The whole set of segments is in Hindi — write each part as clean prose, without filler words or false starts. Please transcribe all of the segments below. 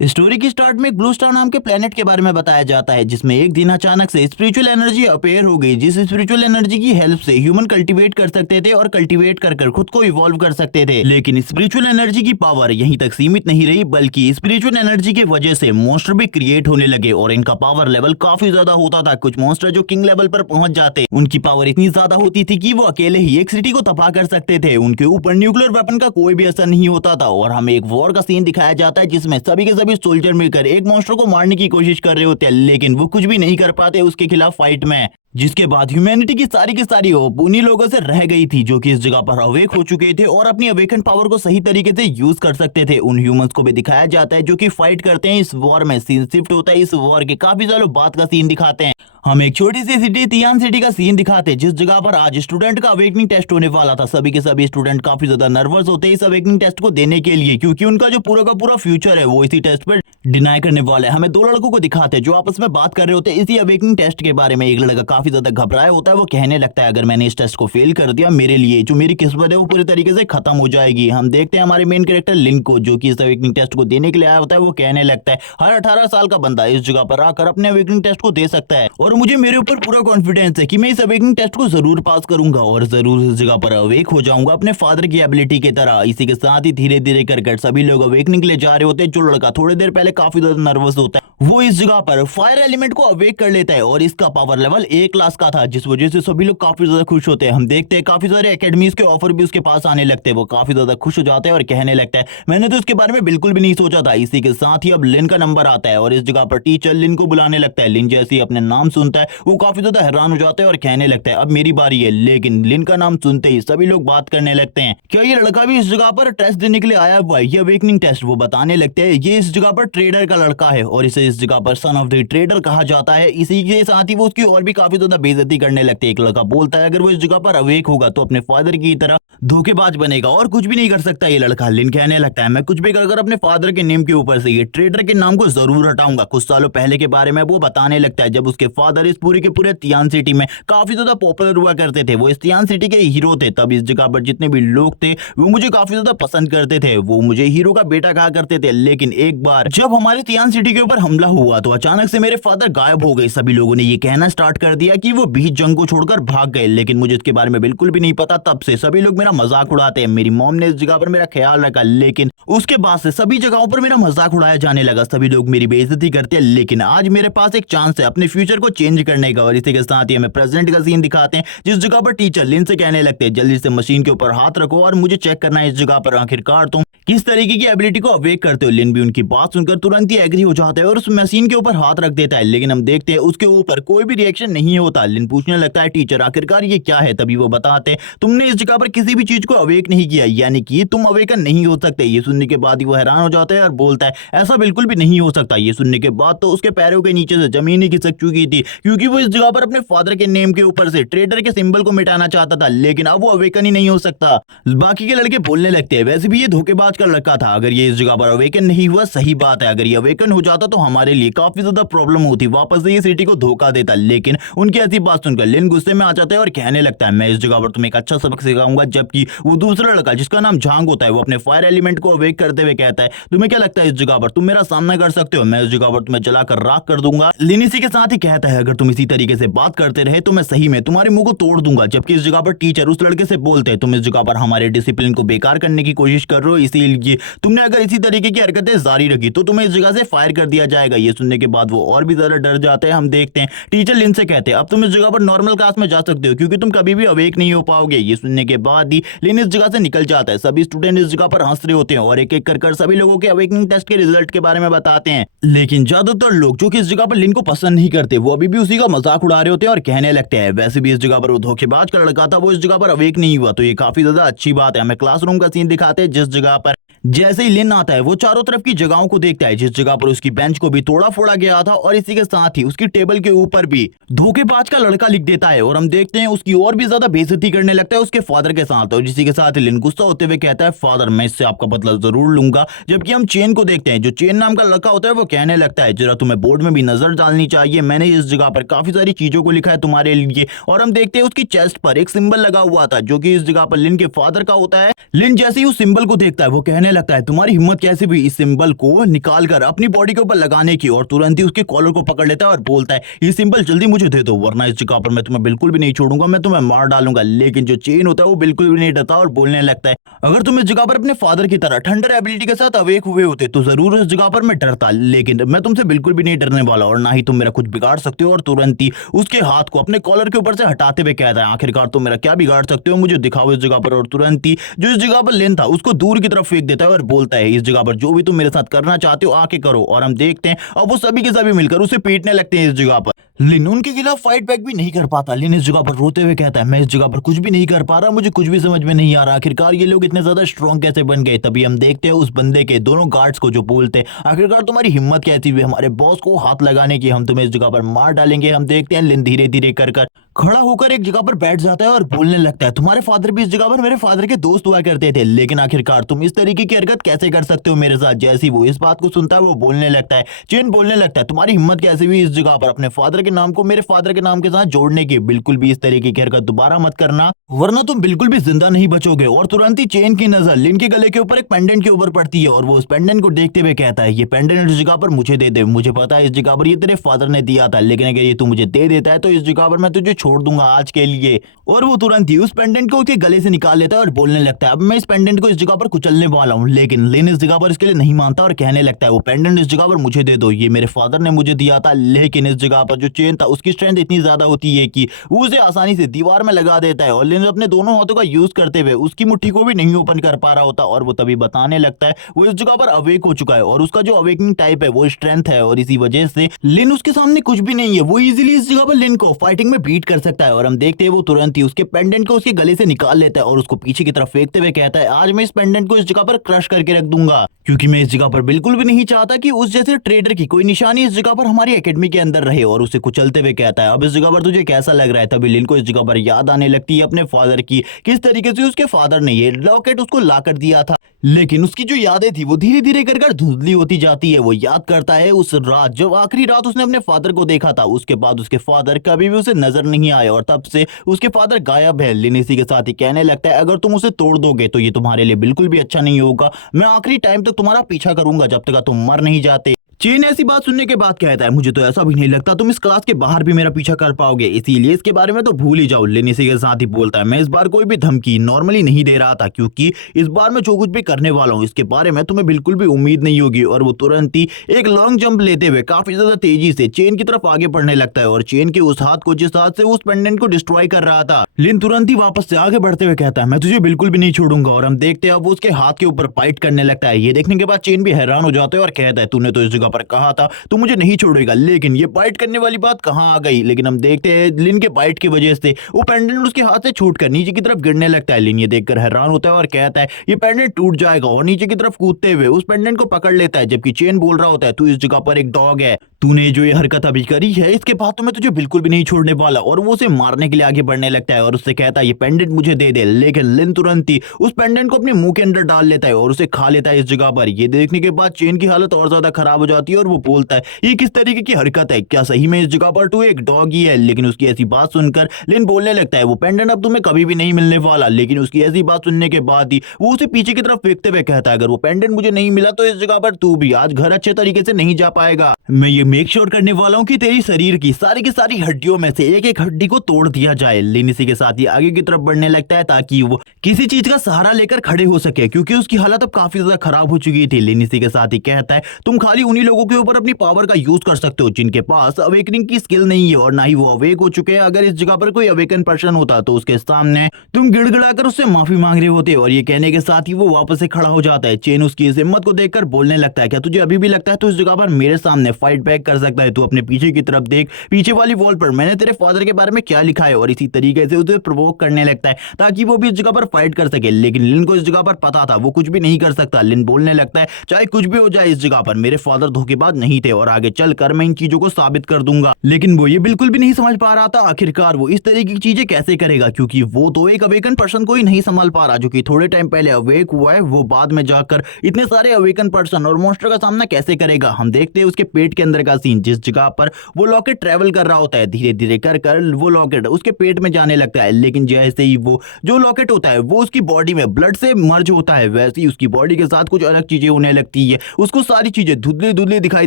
स्टोरी की स्टार्ट में ब्लू स्टार नाम के प्लेनेट के बारे में बताया जाता है, जिसमें एक दिन अचानक से स्पिरिचुअल एनर्जी अपेयर हो गई, जिस स्पिरिचुअल एनर्जी की हेल्प से ह्यूमन कल्टीवेट कर सकते थे और कल्टीवेट कर खुद को इवॉल्व कर सकते थे। लेकिन स्पिरिचुअल एनर्जी की पावर यहीं तक सीमित नहीं रही, बल्कि स्पिरिचुअल एनर्जी की वजह से मॉन्स्टर भी क्रिएट होने लगे और इनका पावर लेवल काफी ज्यादा होता था। कुछ मॉन्स्टर जो किंग लेवल पर पहुंच जाते, उनकी पावर इतनी ज्यादा होती थी कि वो अकेले ही एक सिटी को तबाह कर सकते थे। उनके ऊपर न्यूक्लियर वेपन का कोई भी असर नहीं होता था और हमें एक वॉर का सीन दिखाया जाता है, जिसमें सभी के सभी सोल्जर मिलकर एक मॉन्स्टर को मारने की कोशिश कर रहे होते हैं, लेकिन वो कुछ भी नहीं कर पाते उसके खिलाफ फाइट में। जिसके बाद ह्यूमैनिटी की सारी होप उन्हीं लोगों से रह गई थी, जो कि इस जगह पर अवेक हो चुके थे और अपनी अवेकन पावर को सही तरीके से यूज कर सकते थे। उन ह्यूमंस को भी दिखाया जाता है जो कि फाइट करते हैं। इस वॉर में सीन शिफ्ट होता है, इस वॉर के काफी सालों बाद का सीन दिखाते हैं। हम एक छोटी सी सिटी तियान सिटी का सीन दिखाते हैं, जिस जगह पर आज स्टूडेंट का अवेकनिंग टेस्ट होने वाला था। सभी के सभी स्टूडेंट काफी ज्यादा नर्वस होते हैं इस अवेकनिंग टेस्ट को देने के लिए, क्योंकि उनका जो पूरा का पूरा फ्यूचर है वो इसी टेस्ट पर डिनाई करने वाले हैं। हमें दो लड़कों को दिखाते हैं जो आपस में बात कर रहे होते हैं इसी अवेकनिंग टेस्ट के बारे में। एक लड़का काफी ज्यादा घबराया होता है, वो कहने लगता है अगर मैंने इस टेस्ट को फेल कर दिया, मेरे लिए जो मेरी किस्मत है वो पूरी तरीके से खत्म हो जाएगी। हम देखते हैं हमारे मेन कैरेक्टर लिन को, जो कि इस अवेकनिंग टेस्ट को देने के लिए आया होता है। वो कहने लगता है हर 18 साल का बंदा इस जगह पर आकर अपने अवेकनिंग टेस्ट को दे सकता है और मुझे मेरे ऊपर पूरा कॉन्फिडेंस है कि मैं इस अवेकनिंग टेस्ट को जरूर पास करूंगा और जरूर इस जगह पर अवेक हो जाऊंगा अपने फादर की एबिलिटी की तरह। इसी के साथ ही धीरे धीरे कर सभी लोग अवेकनिंग के लिए जा रहे होते हैं। जो लड़का थोड़ी देर पहले काफी ज्यादा नर्वस होता है, वो इस जगह पर फायर एलिमेंट को अवेक कर लेता है और इसका पावर लेवल 1 क्लास का था, जिस वजह से सभी लोग काफी ज्यादा खुश होते हैं। हम देखते हैं काफी सारे एकेडमीज के ऑफर भी उसके पास आने लगते हैं। वो काफी ज्यादा खुश हो जाते हैं और कहने लगता है मैंने तो इसके बारे में बिल्कुल भी नहीं सोचा था। इसी के साथ ही अब लिन का नंबर आता है और इस जगह पर टीचर लिन को बुलाने लगता है। लिन जैसे ही अपने नाम सुनता है वो काफी ज्यादा हैरान हो जाता है और कहने लगता है अब मेरी बारी है। लेकिन लिन का नाम सुनते ही सभी लोग बात करने लगते हैं, क्या ये लड़का भी इस जगह पर टेस्ट देने के लिए आया हुआ है, ये अवेकनिंग टेस्ट। वो बताने लगते हैं ये इस जगह पर ट्रेडर का लड़का है और इसे इस जगह पर सन ऑफ द ट्रेडर कहा जाता है। इसी के साथ ही वो उसकी और भी काफी ज्यादा बेइज्जती करने लगते हैं। एक लड़का बोलता है अगर वो इस जगह पर अवेक होगा तो अपने फादर की तरह धोखेबाज बनेगा और कुछ भी नहीं कर सकता ये लड़का। लिन कहने लगता है मैं कुछ भी कर अपने फादर के नेम के ऊपर से ये ट्रेडर के नाम को जरूर हटाऊंगा। कुछ सालों पहले के बारे में वो बताने लगता है जब उसके फादर इस पूरे के पूरे तियान सिटी में काफी ज्यादा पॉपुलर हुआ करते थे। वो इस तियान सिटी के हीरो थे। तब इस जगह पर जितने भी लोग थे वो मुझे काफी ज्यादा पसंद करते थे, वो मुझे हीरो का बेटा कहा करते थे। लेकिन एक बार जब हमारे तियान सिटी के ऊपर हमला हुआ तो अचानक से मेरे फादर गायब हो गए। सभी लोगों ने ये कहना स्टार्ट कर दिया कि वो बीच जंग को छोड़कर भाग गए, लेकिन मुझे इसके बारे में बिल्कुल भी नहीं पता। तब से सभी लोग मेरा मजाक उड़ाते हैं। मेरी मॉम ने इस जगह पर मेरा ख्याल रखा, लेकिन उसके बाद से सभी जगहों पर मेरा मजाक उड़ाया जाने लगा। सभी लोग मेरी बेइज्जती करते हैं, लेकिन आज मेरे पास एक चांस है अपने फ्यूचर को चेंज करने का। और इसी के साथ ही हमें प्रेजेंट का सीन दिखाते हैं, जिस जगह पर टीचर लिन से कहने लगते हैं जल्दी से मशीन के ऊपर हाथ रखो और मुझे चेक करना है इस जगह पर आखिरकार तुम किस तरीके की एबिलिटी को अवेक करते हो। लिन भी उनकी बात सुनकर तुरंत ही एग्री हो जाता है और उस मशीन के ऊपर हाथ रख देता है, लेकिन हम देखते हैं उसके ऊपर कोई भी रिएक्शन नहीं होता। लिन पूछने लगता है टीचर आखिरकार ये क्या है। तभी वो बताते हैं तुमने इस जगह पर किसी भी चीज को अवेक नहीं किया, यानी कि तुम अवेकन नहीं हो सकते। ये सुनने के बाद ही वो हैरान हो जाता है और बोलता है ऐसा बिल्कुल भी नहीं हो सकता। ये सुनने के बाद तो उसके पैरों के नीचे से जमीन ही खिसक चुकी थी, क्योंकि वो इस जगह पर अपने फादर के नेम के ऊपर से ट्रेडर के सिंबल को मिटाना चाहता था, लेकिन अब वो अवेकन ही नहीं हो सकता। बाकी के लड़के बोलने लगते हैं वैसे भी ये धोखेबाज का लड़का था, अगर ये इस जगह पर अवेकन नहीं हुआ सही बात है, अगर ये अवेकन हो जाता तो हमारे लिए काफी ज्यादा प्रॉब्लम होती, वापस से ये सिटी को धोखा देता। लेकिन उनकी ऐसी बात सुनकर लिन गुस्से में आ जाता है और कहने लगता है मैं इस जगह पर तुम्हें एक अच्छा सबक सिखाऊंगा। जबकि वो दूसरा लड़का जिसका नाम झांग होता है वो अपने फायर एलिमेंट को अवेक करते हुए कहता है तुम्हें क्या लगता है इस जगह पर तुम मेरा सामना कर सकते हो, मैं इस जगह पर तुम्हें जलाकर राख कर दूंगा। लिन इसी के साथ ही कहता है अगर तुम इसी तरीके से बात करते रहे तो मैं सही में तुम्हारे मुंह को तोड़ दूंगा। जबकि इस जगह पर टीचर उस लड़के से बोलते हैं तुम इस जगह पर हमारे डिसिप्लिन को बेकार करने की कोशिश कर रहे हो, इसीलिए तुमने अगर इसी तरीके की हरकतें जारी रखी तो तुम्हें इस जगह से फायर कर दिया जाएगा। ये सुनने के बाद वो और भी ज्यादा डर जाते हैं। हम देखते हैं टीचर लिन से कहते हैं अब तुम इस जगह पर नॉर्मल क्लास में जा सकते हो, क्योंकि तुम कभी भी अवेक नहीं हो पाओगे। ये सुनने के बाद ही लिन इस जगह से निकल जाता है। सभी स्टूडेंट इस जगह पर हंस रहे होते हैं और एक एक कर सभी लोगों के अवेकनिंग टेस्ट के रिजल्ट के बारे में बताते हैं। लेकिन ज्यादातर लोग जो कि इस जगह पर लिन को पसंद नहीं करते वो अभी भी उसी का मजाक उड़ा रहे होते हैं और कहने लगते हैं वैसे भी इस जगह पर वो धोखेबाज का लड़का था, वो इस जगह पर अवेक नहीं हुआ, तो ये काफी ज्यादा अच्छी बात है। हमें क्लासरूम का सीन दिखाते हैं, जिस जगह पर जैसे ही लिन आता है वो चारों तरफ की जगहों को देखता है, जिस जगह पर उसकी बेंच को भी तोड़ा फोड़ा गया था और इसी के साथ ही उसकी टेबल के ऊपर भी धोखेबाज का लड़का लिख देता है। और हम देखते हैं उसकी और भी ज्यादा बेइज्जती करने लगता है उसके फादर के साथ। और इसी के साथ लिन गुस्सा होते हुए कहता है फादर मैं इससे आपका बदला जरूर लूंगा। जबकि हम चेन को देखते हैं, जो चेन नाम का लड़का होता है वो कहने लगता है जरा तुम्हें बोर्ड में भी नजर डालनी चाहिए, मैंने इस जगह पर काफी सारी चीजों को लिखा है तुम्हारे लिए। और हम देखते हैं उसकी चेस्ट पर एक सिंबल लगा हुआ था जो कि इस जगह पर लिन के फादर का होता है। लिन जैसे ही उस सिंबल को देखता है वो कहने लगता है तुम्हारी हिम्मत कैसे भी इस सिंबल को निकाल कर अपनी बॉडी के ऊपर लगाने की, और तुरंत ही उसके कॉलर को पकड़ लेता है और बोलता है ये सिंबल जल्दी मुझे दे दो, वरना इस जगह पर मैं तुम्हें बिल्कुल भी नहीं छोड़ूंगा, मैं तुम्हें मार डालूंगा। लेकिन जो चेन होता है वो बिल्कुल भी नहीं डरता और बोलने लगता है अगर तुम इस जगह पर अपने फादर की तरह थंडर एबिलिटी के साथ अवेक हुए होते तो जरूर इस जगह पर मैं डरता, लेकिन मैं तुमसे बिल्कुल भी नहीं डरने वाला और ना ही तुम मेरा कुछ बिगाड़ सकते हो। और तुरंत ही उसके हाथ को अपने कॉलर के ऊपर से हटाते हुए कहता है आखिरकार तुम मेरा क्या बिगाड़ सकते हो, मुझे दिखाओ इस जगह पर। और तुरंत ही जो इस जगह पर लिन था उसको दूर की तरफ फेंक देता है और बोलता है इस जगह पर जो भी तुम मेरे साथ करना चाहते हो आके करो। और हम देखते हैं अब वो सभी के सभी मिलकर उसे पीटने लगते हैं इस जगह पर। लिन उनके खिलाफ फाइट बैक भी नहीं कर पाता। लिन इस जगह पर रोते हुए कहता है मैं इस जगह पर कुछ भी नहीं कर पा रहा, मुझे कुछ भी समझ में नहीं आ रहा, आखिरकार ये लोग इतने ज्यादा स्ट्रॉन्ग कैसे बन गए। तभी हम देखते हैं उस बंदे के दोनों गार्ड्स को जो बोलते हैं आखिरकार तुम्हारी हिम्मत कैसी हुई हमारे बॉस को हाथ लगाने की, हम तुम्हें इस जगह पर मार डालेंगे। हम देखते हैं लिन धीरे धीरे कर खड़ा होकर एक जगह पर बैठ जाता है और बोलने लगता है तुम्हारे फादर भी इस जगह पर मेरे फादर के दोस्त हुआ करते थे, लेकिन आखिरकार तुम इस तरीके की हरकत कैसे कर सकते हो मेरे साथ। जैसे वो इस बात को सुनता है वो बोलने लगता है चेन बोलने लगता है तुम्हारी हिम्मत कैसे हुई इस जगह पर अपने फादर के नाम को मेरे फादर के नाम के साथ जोड़ने की, बिल्कुल भी इस तरीके की हरकत दोबारा मत करना वरना तुम बिल्कुल भी जिंदा नहीं बचोगे। और तुरंत ही चेन की नजर लिन के गले के ऊपर एक पेंडेंट के ऊपर पड़ती है और वो उस पेंडेंट को देखते हुए कहता है ये पेंडेंट इस जगह पर मुझे दे दे, मुझे पता है इस जगह पर ये तेरे फादर ने दिया था, लेकिन अगर ये तू मुझे दे देता है तो इस जगह पर मैं तुझे छोड़ दूंगा आज के लिए। और वो तुरंत ही उस पेंडेंट को उसके गले से निकाल लेता है और बोलने लगता है अब मैं इस पेंडेंट को इस जगह पर कुचलने वाला हूँ। लेकिन लिन इस जगह पर इसके लिए नहीं मानता और कहने लगता है वो पेंडेंट इस जगह पर मुझे दे दो, ये मेरे फादर ने मुझे दिया था। लेकिन इस जगह पर जो चेन था उसकी स्ट्रेंथ इतनी ज्यादा होती है कि वो उसे आसानी से दीवार में लगा देता है और लिन अपने दोनों हाथों का यूज करते हुए उसकी मुट्ठी को भी नहीं ओपन कर पा रहा होता। और वो तभी बताने लगता है वो इस जगह पर अवेक हो चुका है और उसका जो अवेकनिंग टाइप है वो स्ट्रेंथ है और इसी वजह से लिन उसके सामने कुछ भी नहीं है, वो इजीली इस जगह पर लिन को फाइटिंग में बीट कर सकता है। और हम देखते हैं वो तुरंत ही उसके पेंडेंट को उसके गले से निकाल लेता है और उसको पीछे की तरफ फेंकते हुए कहता है आज मैं इस पेंडेंट को इस जगह पर क्रश करके रख दूंगा, क्योंकि मैं इस जगह पर बिल्कुल भी नहीं चाहता कि उस जैसे ट्रेडर की कोई निशानी इस जगह पर हमारी एकेडमी के अंदर रहे। और उसे कुचलते हुए कहता है अब इस जगह पर तुझे कैसा लग रहा है। तभी लिन को इस जगह पर याद आने लगती है अपने फादर की, किस तरीके से उसके फादर ने ये लॉकेट उसको ला कर दिया था, लेकिन उसकी जो यादें थी वो धीरे धीरे कर धुंधली होती जाती है। वो याद करता है उस रात जब आखिरी रात उसने अपने फादर को देखा था, उसके बाद उसके फादर कभी भी उसे नजर नहीं आए और तब से उसके फादर गायब है। लिन इसी के साथ ही कहने लगता है अगर तुम उसे तोड़ दोगे तो ये तुम्हारे लिए बिल्कुल भी अच्छा नहीं होगा, मैं आखिरी टाइम तक तुम्हारा पीछा करूंगा जब तक तुम मर नहीं जाते। चेन ऐसी बात सुनने के बाद कहता है मुझे तो ऐसा भी नहीं लगता तुम इस क्लास के बाहर भी मेरा पीछा कर पाओगे, इसीलिए इसके बारे में तो भूल ही जाओ। लिन इसी के साथ ही बोलता है मैं इस बार कोई भी धमकी नॉर्मली नहीं दे रहा था, क्योंकि इस बार मैं जो कुछ भी करने वाला हूँ इसके बारे में तुम्हें बिल्कुल भी उम्मीद नहीं होगी। और वो तुरंत ही एक लॉन्ग जंप लेते हुए काफी ज्यादा तेजी से चेन की तरफ आगे बढ़ने लगता है और चेन के उस हाथ को जिस हाथ से उस पेंडेंट को डिस्ट्रॉय कर रहा था, लिन तुरंत ही वापस से आगे बढ़ते हुए कहता है मैं तुझे बिल्कुल भी नहीं छोड़ूंगा। और हम देखते हैं अब वो उसके हाथ के ऊपर फाइट करने लगता है। ये देखने के बाद चेन भी हैरान हो जाता है और कहता है तूने तो इस जगह पर कहा था तू मुझे नहीं छोड़ेगा, लेकिन ये बाइट करने वाली बात कहां आ गई। लेकिन हम देखते हैं लिन के बाइट की वजह से वो पेंडेंट उसके हाथ से छूटकर नीचे की तरफ गिरने लगता है। लिन ये देखकर हैरान होता है और कहता है ये पेंडेंट टूट जाएगा और नीचे की तरफ कूदते हुए उस पेंडेंट को पकड़ लेता है, जबकि चेन बोल रहा होता है तू इस जगह पर एक डॉग है, तूने जो ये हरकत अभी करी है इसके बाद तो मैं तुझे बिल्कुल भी नहीं छोड़ने वाला। और वो उसे मारने के लिए आगे बढ़ने लगता है और उससे कहता है ये पेंडेंट मुझे दे दे, लेकिन लिन तुरंत ही उस पेंडेंट को अपने मुंह के अंदर डाल लेता है और उसे खा लेता है इस जगह पर। ये देखने के बाद चेन की हालत और ज्यादा खराब हो जाती है और वो बोलता है ये किस तरीके की हरकत है, क्या सही में इस जगह पर तू एक डॉग ही है। लेकिन उसकी ऐसी बात सुनकर लिन बोलने लगता है वो पेंडेंट अब तुम्हें कभी भी नहीं मिलने वाला। लेकिन उसकी ऐसी बात सुनने के बाद ही वो उसे पीछे की तरफ फेंकते हुए कहता है अगर वो पेंडेंट मुझे नहीं मिला तो इस जगह पर तू भी आज घर अच्छे तरीके से नहीं जा पाएगा, मैं ये मेक श्योर करने वाला हूं कि तेरी शरीर की सारी हड्डियों में से एक एक हड्डी को तोड़ दिया जाए। लिन इसी के साथ ही आगे की तरफ बढ़ने लगता है ताकि वो किसी चीज का सहारा लेकर खड़े हो सके, क्योंकि उसकी हालत अब काफी ज्यादा खराब हो चुकी थी। लिन इसी के साथ ही कहता है तुम खाली उन्हीं लोगों के ऊपर अपनी पावर का यूज कर सकते हो जिनके पास अवेकनिंग की स्किल नहीं है और ना ही वो अवेक हो चुके हैं। अगर इस जगह पर कोई अवेकन पर्सन होता तो उसके सामने तुम गिड़गिड़ाकर उससे माफी मांग रहे होते। और ये कहने के साथ ही वो वापस से खड़ा हो जाता है। चेन उसकी इस हिम्मत को देखकर बोलने लगता है क्या तुझे अभी भी लगता है तू इस जगह पर मेरे सामने फाइट बैक कर सकता है? तू अपने पीछे की तरफ देख, पीछे वाली वॉल पर मैंने तेरे फादर के बारे में क्या लिखा है। और इसी तरीके से उसे प्रोवोक करने लगता है ताकि वो भी इस जगह पर फाइट कर सके। लेकिन लिन को इस जगह पर पता था वो कुछ भी नहीं कर सकता। लिन बोलने लगता है चाहे कुछ भी हो जाए इस जगह पर मेरे फादर धोखेबाज नहीं थे और आगे चलकर मैं इन चीजों को साबित कर दूंगा। लेकिन वो ये बिल्कुल भी नहीं समझ पा रहा था आखिरकार वो इस तरीके की चीजें कैसे करेगा, क्योंकि वो तो एक अवेकन पर्सन को ही नहीं संभाल पा रहा जो कि थोड़े टाइम पहले अवेक हुआ है। वो बाद में जाकर इतने सारे अवेकन पर्सन और मॉन्स्टर का सामना कैसे करेगा। हम देखते हैं उसके पेट के अंदर का सीन, जिस जगह पर वो लॉकेट ट्रेवल कर रहा होता है। धीरे धीरे कर कर वो लॉकेट उसके पेट में जाने लगता है, लेकिन जैसे ही वो जो लॉकेट होता है वो उसकी बॉडी में ब्लड से मर्ज होता है, वैसे ही उसकी बॉडी के साथ कुछ अलग चीजें होने लगती है। उसको सारी चीजें धुंधली धुंधली दिखाई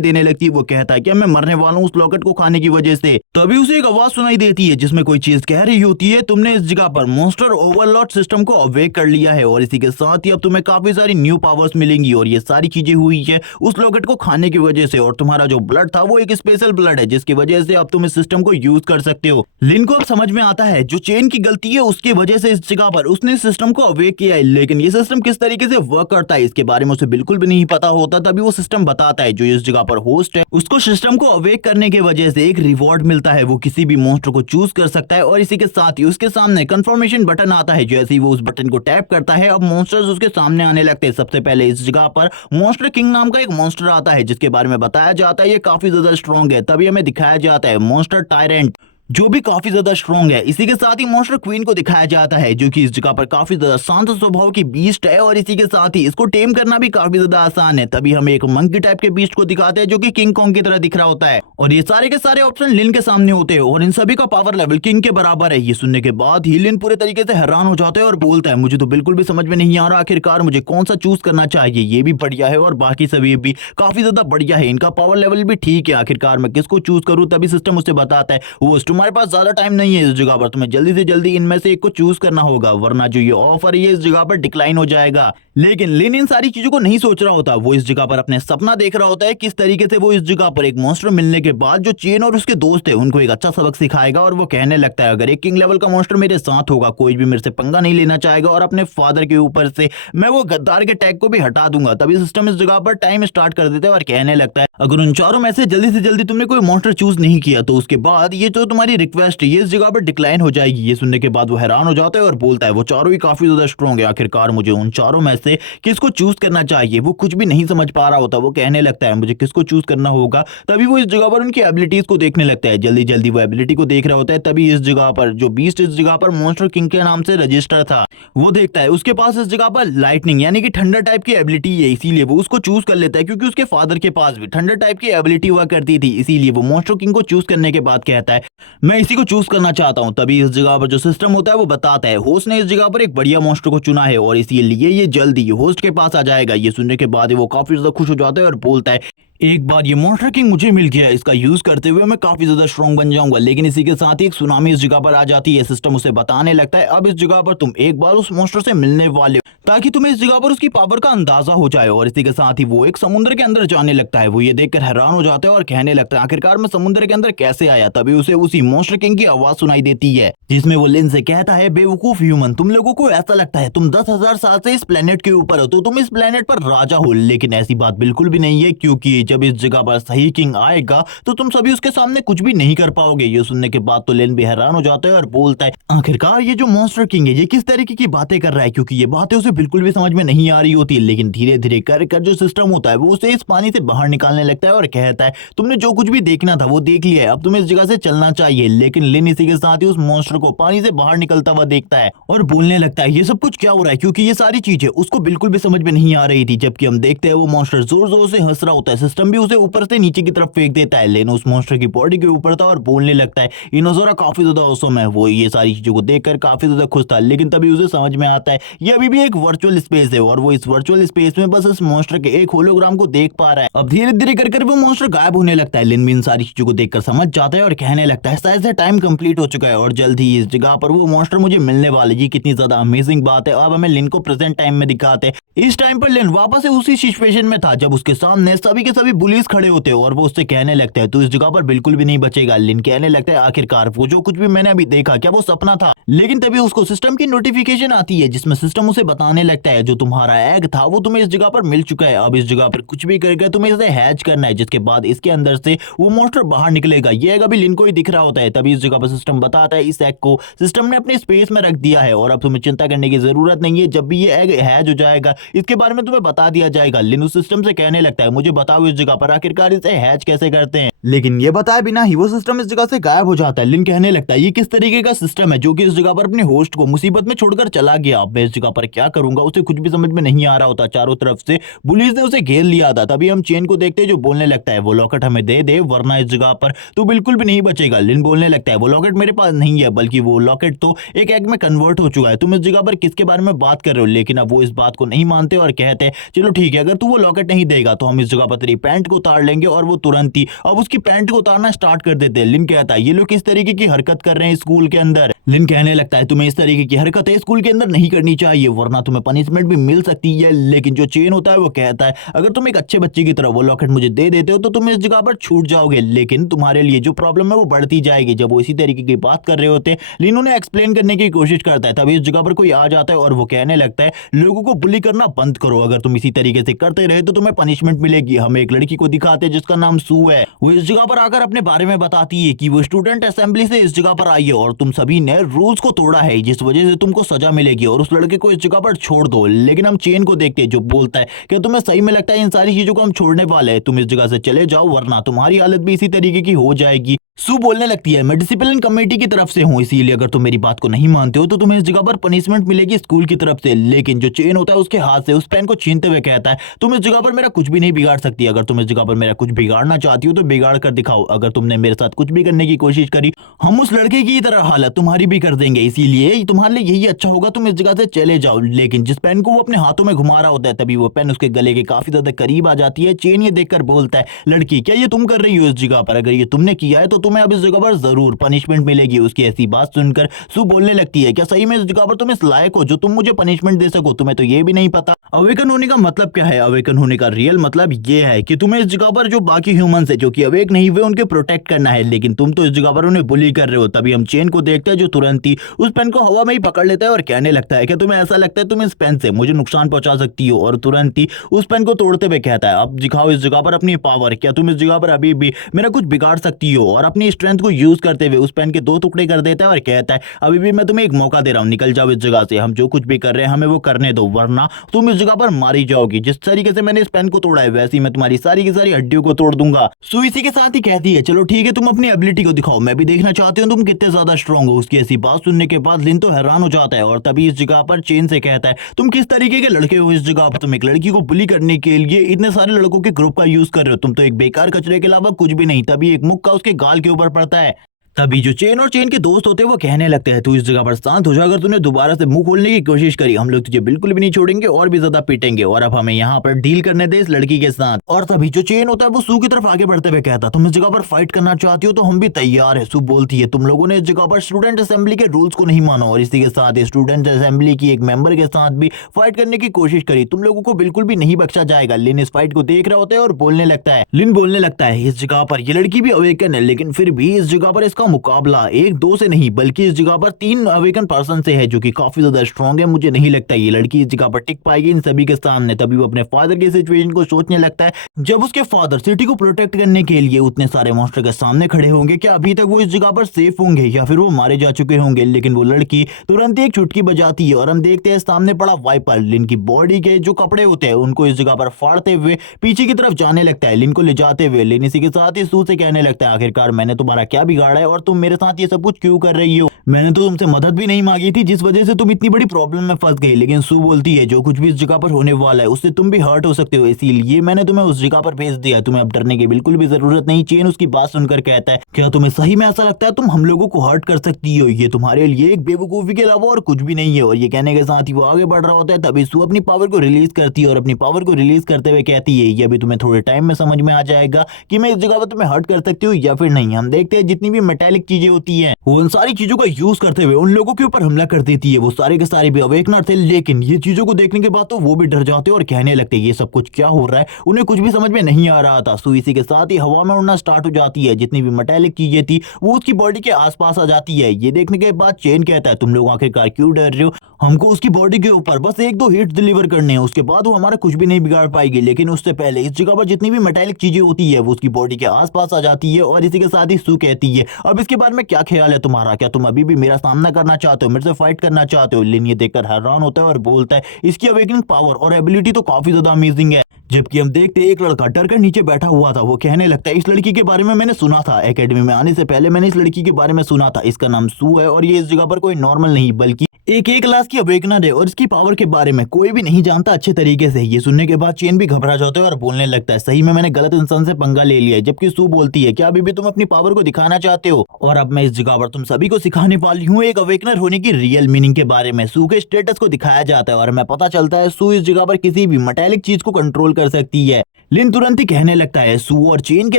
देने लगती है। वो कहता है कि मैं मरने वाला हूँ उस लॉकेट को खाने की वजह से। तभी उसे एक आवाज सुनाई देती है जिसमें कोई चीज कह रही होती है, तुमने इस जगह पर मॉन्स्टर ओवरलॉर्ड सिस्टम को अवेक कर लिया है और इसी के साथ ही अब तुम्हें काफी सारी न्यू पावर्स मिलेंगी। और ये सारी चीजें हुई है उस लॉकेट को खाने की वजह से, और तुम्हारा जो ब्लड था वो एक स्पेशल ब्लड है जिसकी वजह से अब तुम इस सिस्टम को यूज कर सकते हो। लिन को अब समझ में आता है जो चेन की गलती है उसकी वजह से इस जगह पर उसने सिस्टम को अवेक किया है, लेकिन ये सिस्टम किस तरीके से वर्क करता है इसके बारे में उसे बिल्कुल भी नहीं पता होता। तभी वो सिस्टम बताता है जो इस जगह पर होस्ट है उसको सिस्टम को अवेक करने की वजह से एक रिवॉर्ड मिलता है, वो किसी भी मॉन्स्टर को चूज कर सकता है। और इसी के साथ ही उसके सामने कंफर्मेशन बटन आता है, जैसे ही वो उस बटन को टैप करता है अब मॉन्स्टर्स उसके सामने आने लगते हैं। सबसे पहले इस जगह पर मॉन्स्टर किंग नाम का एक मॉन्स्टर आता है जिसके बारे में बताया जाता है ये काफी ज्यादा स्ट्रॉन्ग है। तभी हमें दिखाया जाता है मॉन्स्टर टायरेंट जो भी काफी ज्यादा स्ट्रॉन्ग है। इसी के साथ ही मॉन्स्टर क्वीन को दिखाया जाता है जो कि इस जगह पर काफी ज्यादा शांत स्वभाव की बीस्ट है, और इसी के साथ ही इसको टेम करना भी काफी ज्यादा आसान है। तभी हमें एक मंकी टाइप के बीस्ट को दिखाते हैं जो कि किंग कॉन्ग की तरह दिख रहा होता है, और ये सारे के सारे ऑप्शन लिन के सामने होते हैं और इन सभी का पावर लेवल किंग के बराबर है। ये सुनने के बाद ही लिन पूरे तरीके से हैरान हो जाता है और बोलता है मुझे तो बिल्कुल भी समझ में नहीं आ रहा आखिरकार मुझे कौन सा चूज करना चाहिए। ये भी बढ़िया है और बाकी सभी भी काफी ज्यादा बढ़िया है, इनका पावर लेवल भी ठीक है, आखिरकार मैं किसको चूज करूं। तभी सिस्टम उसे बताता है वो तुम्हारे पास ज्यादा टाइम नहीं है इस जगह पर, तुम्हें जल्दी से जल्दी इनमें से एक को चूज करना होगा वरना जो ये ऑफर है इस जगह पर डिक्लाइन हो जाएगा। लेकिन लिन इन सारी चीजों को नहीं सोच रहा होता, वो इस जगह पर अपने सपना देख रहा होता है किस तरीके से वो इस जगह पर एक मॉन्स्टर मिलने के बाद जो चेन और उसके दोस्त है उनको एक अच्छा सबक सिखाएगा। और वो कहने लगता है अगर एक किंग लेवल का मॉन्स्टर मेरे साथ होगा कोई भी मेरे से पंगा नहीं लेना चाहेगा और अपने फादर के ऊपर से मैं वो गद्दार के टैग को भी हटा दूंगा। तभी सिस्टम इस जगह पर टाइम स्टार्ट कर देता है और कहने लगता है अगर उन चारों में से जल्दी तुमने कोई मॉन्स्टर चूज नहीं किया तो उसके बाद ये जो तुम्हारी रिक्वेस्ट है ये इस जगह पर डिक्लाइन हो जाएगी। ये सुनने के बाद वो हैरान हो जाता है और बोलता है वो चारों ही काफी ज्यादा स्ट्रॉन्ग है, आखिरकार मुझे उन चारों में से किसको चूज करना चाहिए। वो कुछ भी नहीं समझ पा रहा होता, वो कहने लगता है मुझे किसको चूज करना होगा। तभी वो इस जगह पर उनकी एबिलिटीज को देखने लगता है, जल्दी वो एबिलिटी को देख रहा होता है। तभी इस जगह पर जो बीस्ट इस जगह पर मॉन्स्टर किंग के नाम से रजिस्टर था वो देखता है उसके पास इस जगह पर लाइटनिंग यानी कि ठंडा टाइप की एबिलिटी है, इसीलिए वो उसको चूज कर लेता है क्योंकि उसके फादर के पास भी ठंडा टाइप की एबिलिटी हुआ करती थी। इसीलिए वो मॉन्स्टर किंग को चूज करने के बाद कहता है मैं इसी को चूज करना चाहता हूं। तभी इस जगह पर जो सिस्टम होता है वो बताता है होस्ट ने इस जगह पर एक बढ़िया मॉन्स्टर को चुना है और इसीलिए ये जल्दी होस्ट के पास आ जाएगा। ये सुनने के बाद वो काफी ज्यादा खुश हो जाता है और बोलता है एक बार ये मॉन्स्टर किंग मुझे मिल गया, इसका यूज करते हुए मैं काफी ज्यादा स्ट्रॉन्ग बन जाऊंगा। लेकिन इसी के साथ ही एक सुनामी इस जगह पर आ जाती है। सिस्टम उसे बताने लगता है अब इस जगह पर तुम एक बार उस मॉन्स्टर से मिलने वाले हो ताकि तुम्हें इस जगह पर उसकी पावर का अंदाजा हो जाए। और इसी के साथ ही वो एक समुद्र के अंदर जाने लगता है। वो ये देखकर हैरान हो जाता है और कहने लगता है आखिरकार मैं समुद्र के अंदर कैसे आया। तभी उसे उसी मॉन्स्टर किंग की आवाज सुनाई देती है जिसमें वो लिन से कहता है बेवकूफ ह्यूमन, तुम लोगों को ऐसा लगता है तुम 10,000 साल से इस प्लेनेट के ऊपर हो तो तुम इस प्लेनेट पर राजा हो, लेकिन ऐसी बात बिल्कुल भी नहीं है क्योंकि जब इस जगह पर सही किंग आएगा तो तुम सभी उसके सामने कुछ भी नहीं कर पाओगे। ये सुनने के बाद तो लिन भी हैरान हो जाता है और बोलता है आखिरकार ये जो मॉन्स्टर किंग है ये किस तरीके की बातें कर रहा है, क्योंकि ये बातें उसे बिल्कुल भी समझ में नहीं आ रही होती। लेकिन धीरे धीरे कर जो सिस्टम होता है वो उसे इस पानी से बाहर निकालने लगता है और कहता है तुमने जो कुछ भी देखना था वो देख लिया है, अब तुम्हें इस जगह से चलना चाहिए। लेकिन लिन इसी के साथ ही उस मॉन्स्टर को पानी से बाहर निकलता हुआ देखता है और बोलने लगता है ये सब कुछ क्या हो रहा है, क्योंकि ये सारी चीजें उसको बिल्कुल भी समझ में नहीं आ रही थी। जबकि हम देखते हैं वो मॉन्स्टर जोर जोर से हंस रहा होता है, सिस्टम भी उसे ऊपर से नीचे की तरफ फेंक देता है। लेकिन उस मॉन्स्टर की बॉडी के ऊपर था और बोलने लगता है इनोजोरा काफी ज्यादा औसम है। वो ये सारी चीजों को देखकर काफी ज्यादा खुश था, लेकिन तभी उसे समझ में आता है ये अभी भी एक वर्चुअल स्पेस है और वो इस वर्चुअल स्पेस में बस इस मॉन्स्टर के एक होलोग्राम को देख पा रहा है। अब धीरे धीरे कर वो मॉन्स्टर गायब होने लगता है। लिन भी इन सारी चीजों को देखकर समझ जाता है और कहने लगता है शायद से टाइम कंप्लीट हो चुका है और जल्द ही इस जगह पर वो मॉन्स्टर मुझे मिलने वाले। ये कितनी ज्यादा अमेजिंग बात है। अब हमें लिन को प्रेजेंट टाइम में दिखाते हैं। इस टाइम पर लिन वापस से उसी सिचुएशन में था जब उसके सामने सभी के सभी पुलिस खड़े होते हैं और वो उससे कहने लगते हैं तो इस जगह पर बिल्कुल भी नहीं बचेगा। लिन कहने लगता है आखिरकार वो जो कुछ भी मैंने अभी देखा क्या वो सपना था। लेकिन तभी उसको सिस्टम की नोटिफिकेशन आती है जिसमें सिस्टम उसे बताने लगता है जो तुम्हारा एग था वो तुम्हें इस जगह पर मिल चुका है। अब इस जगह पर कुछ भी करके तुम्हें इसे हैच करना है, जिसके बाद इसके अंदर से वो मॉन्स्टर बाहर निकलेगा। ये एग अभी लिन को ही दिख रहा होता है। तभी इस जगह पर सिस्टम बताता है इस एग को सिस्टम ने अपने स्पेस में रख दिया है और अब तुम्हें चिंता करने की जरूरत नहीं है। जब भी ये एग हैच हो जाएगा इसके बारे में तुम्हें बता दिया जाएगा। लिन उस सिस्टम से कहने लगता है मुझे बताओ इस जगह पर आखिरकार इसे हैच कैसे करते हैं। लेकिन ये बताए बिना ही वो सिस्टम इस जगह से गायब हो जाता है। लिन कहने लगता है ये किस तरीके का सिस्टम है जो कि इस जगह पर अपने होस्ट को मुसीबत में छोड़कर चला गया। अब मैं इस जगह पर क्या करूंगा, उसे कुछ भी समझ में नहीं आ रहा होता। चारों तरफ से पुलिस ने उसे घेर लिया था। तभी हम चेन को देखते हैं जो बोलने लगता है वो लॉकेट हमें दे दे वरना इस जगह पर तो बिल्कुल भी नहीं बचेगा। लिन बोलने लगता है वो लॉकेट मेरे पास नहीं है, बल्कि वो लॉकेट तो एक एग में कन्वर्ट हो चुका है। तुम इस जगह पर किसके बारे में बात कर रहे हो? लेकिन अब वो इस बात को नहीं मानते और कहते हैं चलो ठीक है, अगर तू वो लॉकेट नहीं देगा तो हम इस जगह पर तेरी पैंट को उतार लेंगे। और वो तुरंत ही अब उसकी पैंट को उतारना स्टार्ट कर देते हैं। लिन कहता है ये लोग किस तरीके की हरकत कर रहे हैं स्कूल के अंदर। लिन कहने लगता है तुम्हें इस तरीके की हरकतें स्कूल के अंदर नहीं करनी चाहिए वरना तुम्हें पनिशमेंट भी मिल सकती है। लेकिन जो चेन होता है वो कहता है अगर तुम एक अच्छे बच्चे की तरह वो लॉकेट मुझे दे देते हो तो तुम इस जगह पर छूट जाओगे, लेकिन तुम्हारे लिए जो प्रॉब्लम है वो बढ़ती जाएगी। जब वो इसी तरीके की बात कर रहे होते लिन उन्हें एक्सप्लेन करने की कोशिश करता है। तभी इस जगह पर कोई आ जाता है और वो कहने लगता है लोगों को बुली करना बंद करो, अगर तुम इसी तरीके से करते रहे तो तुम्हें पनिशमेंट मिलेगी। हम एक लड़की को दिखाते हैं जिसका नाम सू है। वो इस जगह पर आकर अपने बारे में बताती है कि वो स्टूडेंट असेंबली से इस जगह पर आई है और तुम सभी ने रूल्स को तोड़ा है जिस वजह से तुमको सजा मिलेगी और उस लड़के को इस जगह पर छोड़ दो। लेकिन हम चेन को देखते हैं जो बोलता है कि तुम्हें सही में लगता है इन सारी चीजों को हम छोड़ने वाले हैं, तुम इस जगह से चले जाओ वरना तुम्हारी हालत भी इसी तरीके की हो जाएगी। सू बोलने लगती है मैं डिसिप्लिन कमेटी की तरफ से हूं, इसीलिए अगर तुम मेरी बात को नहीं मानते हो तो तुम्हें इस जगह पर पनिशमेंट मिलेगी स्कूल की तरफ से। लेकिन जो चेन होता है उसके हाथ से उस पेन को छीनते हुए कहता है तुम इस जगह पर मेरा कुछ भी नहीं बिगाड़ सकती, अगर तुम इस जगह पर मेरा कुछ बिगाड़ना चाहती हो तो बिगाड़ कर दिखाओ, अगर तुमने मेरे साथ कुछ भी करने की कोशिश करी हम उस लड़के की तरह हालत तुम्हारी भी कर देंगे, इसीलिए तुम्हारे लिए यही अच्छा होगा तुम इस जगह से चले जाओ। लेकिन जिस पेन को वो अपने हाथों में घुमा रहा होता है तभी वो पेन उसके गले के काफी ज्यादा करीब आ जाती है। चेन ये देखकर बोलता है लड़की क्या ये तुम कर रही हो इस जगह पर, अगर ये तुमने किया है तो तुम्हें अब इस जगह पर जरूर पनिशमेंट मिलेगी। उसकी ऐसी बात सुनकर सू बोलने लगती है क्या सही में इस जगह पर तुम इस लायक हो जो तुम मुझे पनिशमेंट दे सको, तुम्हें तो ये भी नहीं पता अवेकन होने का मतलब क्या है। अवेकन होने का रियल मतलब ये है कि तुम्हें इस जगह पर जो बाकी ह्यूमंस है जो कि अवेक नहीं हुए उनके प्रोटेक्ट करना है, लेकिन तुम तो इस जगह पर उन्हें बुली कर रहे हो। तभी हम चेन को देखते हैं जो तुरंत ही उस पेन को हवा में ही पकड़ लेता है और कहने लगता है कि तुम्हें ऐसा लगता है तुम इस पेन से मुझे नुकसान पहुंचा सकती हो, और तुरंत ही उस पेन को तोड़ते हुए कहता है अब दिखाओ इस जगह पर अपनी पावर, क्या तुम इस जगह पर अभी भी मेरा कुछ बिगाड़ सकती हो। और अपनी स्ट्रेंथ को यूज करते हुए उस पेन के दो टुकड़े कर देता है और कहता है अभी भी मैं तुम्हें एक मौका दे रहा हूं, निकल जाओ इस जगह से, हम जो कुछ भी कर रहे हैं हमें वो करने दो वरना तुम इस जगह पर मारी जाओगी। जिस तरीके से मैंने इस पेन को तोड़ा है वैसे ही मैं तुम्हारी सारी की सारी हड्डियों को तोड़ दूंगा। सू इसी के साथ ही कहती है चलो ठीक है तुम अपनी एबिलिटी को दिखाओ, मैं भी देखना चाहती हूँ तुम कितने ज्यादा स्ट्रांग हो। उसकी ऐसी बात सुनने के बाद लिन तो हैरान हो जाता है और तभी इस जगह पर चेन से कहता है तुम किस तरीके के लड़के हो इस जगह पर, तुम एक लड़की को बुली करने के लिए इतने सारे लड़कों के ग्रुप का यूज कर रहे हो, तुम तो एक बेकार कचरे के अलावा कुछ भी नहीं। तभी एक मुक्का उसके गाल के ऊपर पड़ता है। तभी जो चेन और चेन के दोस्त होते हैं वो कहने लगते हैं तू इस जगह पर शांत हो जा, अगर तूने दोबारा से मुंह खोलने की कोशिश करी हम लोग तुझे बिल्कुल भी नहीं छोड़ेंगे और भी ज्यादा पीटेंगे, और अब हमें यहाँ पर डील करने दे इस लड़की के साथ। और तभी जो चेन होता है वो सू की तरफ आगे बढ़ते हुए कहता तुम इस जगह पर फाइट करना चाहती हो तो हम भी तैयार है। सू बोलती है तुम लोगों ने इस जगह पर स्टूडेंट असेंबली के रूल्स को नहीं माना और इसी के साथ स्टूडेंट असेंबली की एक मेंबर के साथ भी फाइट करने की कोशिश करी, तुम लोगों को बिल्कुल भी नहीं बख्शा जाएगा। लिन इस फाइट को देख रहा होता है और बोलने लगता है लिन बोलने लगता है इस जगह पर ये लड़की भी अवेकन है लेकिन फिर भी इस जगह पर इसका मुकाबला एक दो से नहीं बल्कि इस जगह पर 3 अवेकन पर्सन से है जो कि काफी ज्यादा स्ट्रांग है। मुझे नहीं लगता ये लड़की इस जगह पर टिक पाएगी इन सभी के सामने। तभी वो अपने फादर की सिचुएशन को सोचने लगता है जब उसके फादर सिटी को प्रोटेक्ट करने के लिए उतने सारे मॉन्स्टर के सामने खड़े होंगे, क्या अभी तक वो इस जगह पर सेफ होंगे या फिर वो मारे जा चुके होंगे। लेकिन वो लड़की तुरंत एक चुटकी बजाती है और हम देखते हैं सामने पड़ा वाइपर लिन की बॉडी के जो कपड़े होते हैं उनको इस जगह पर फाड़ते हुए पीछे की तरफ जाने लगता है, लिन को ले जाते हुए। लिन इसी के साथ ही सू से कहने लगता है आखिरकार मैंने तुम्हारा क्या बिगाड़ा है और तुम मेरे साथ ये सब कुछ क्यों कर रही हो, मैंने तो तुमसे मदद भी नहीं मांगी थी जिस वजह से तुम इतनी बड़ी प्रॉब्लम में फंस गई। लेकिन सू बोलती है जो कुछ भी इस जगह पर होने वाला है उससे तुम भी हर्ट हो सकते हो, इसीलिए मैंने तुम्हें उस जगह पर भेज दिया, तुम्हें अब डरने की बिल्कुल भी जरूरत नहीं। चेन उसकी बात सुनकर कहता है क्या तुम्हें सही में ऐसा लगता है तुम हम लोगों को हर्ट कर सकती हो, ये तुम्हारे लिए एक बेवकूफी के अलावा और कुछ भी नहीं है। और ये कहने के साथ ही वो आगे बढ़ रहा होता है तभी सू अपनी पावर को रिलीज करती है और अपनी पावर को रिलीज करते हुए कहती है ये अभी तुम्हें थोड़े टाइम में समझ में आ जाएगा कि मैं इस जगह पर तुम्हें हर्ट कर सकती हूँ या फिर नहीं। हम देखते हैं जितनी भी मेटालिक चीजें होती है वो उन सारी चीजों का यूज करते हुए उन लोगों के ऊपर हमला कर देती है। वो सारे के सारे भी अवेकनर थे लेकिन ये चीजों को देखने के बाद तो वो भी डर जाते और कहने लगते ये सब कुछ क्या हो रहा है, उन्हें कुछ भी समझ में नहीं आ रहा था। सू इसी के साथ ही हवा में उड़ना स्टार्ट हो जाती है, जितनी भी मेटालिक चीजें थी वो उसकी बॉडी के आसपास आ जाती है। ये देखने के बाद चेन कहता है तुम लोग आखिरकार क्यों डर रहे हो, हमको उसकी बॉडी के ऊपर बस एक दो हिट डिलीवर करने हैं, उसके बाद वो हमारा कुछ भी नहीं बिगाड़ पाएगी। लेकिन उससे पहले इस जगह पर जितनी भी मेटालिक चीजें होती है वो उसकी बॉडी के आसपास आ जाती है और इसी के साथ ही सू कहती है, अब इसके बारे में क्या ख्याल है तुम्हारा, क्या तुम अभी भी मेरा सामना करना चाहते हो, मेरे से फाइट करना चाहते हो। लिन ये देखकर हैरान होता है और बोलता है इसकी अवेकनिंग पावर और एबिलिटी तो काफी ज्यादा अमेजिंग है। जबकि हम देखते हैं एक लड़का डर कर नीचे बैठा हुआ था, वो कहने लगता है इस लड़की के बारे में मैंने सुना था, एकेडमी में आने से पहले मैंने इस लड़की के बारे में सुना था, इसका नाम सू है और ये इस जगह पर कोई नॉर्मल नहीं बल्कि एक क्लास की अवेकनर है और इसकी पावर के बारे में कोई भी नहीं जानता अच्छे तरीके से। ये सुनने के बाद चेन भी घबरा जाता है और बोलने लगता है सही में मैंने गलत इंसान से पंगा ले लिया है। जबकि सू बोलती है क्या अभी भी तुम अपनी पावर को दिखाना चाहते हो, और अब मैं इस जगह पर तुम सभी को सिखाने वाली हूँ एक अवेकनर होने की रियल मीनिंग के बारे में। सू के स्टेटस को दिखाया जाता है और हमें पता चलता है सू इस जगह पर किसी भी मेटालिक चीज को कंट्रोल कर सकती है। लिन तुरंत ही कहने लगता है सू और चेन के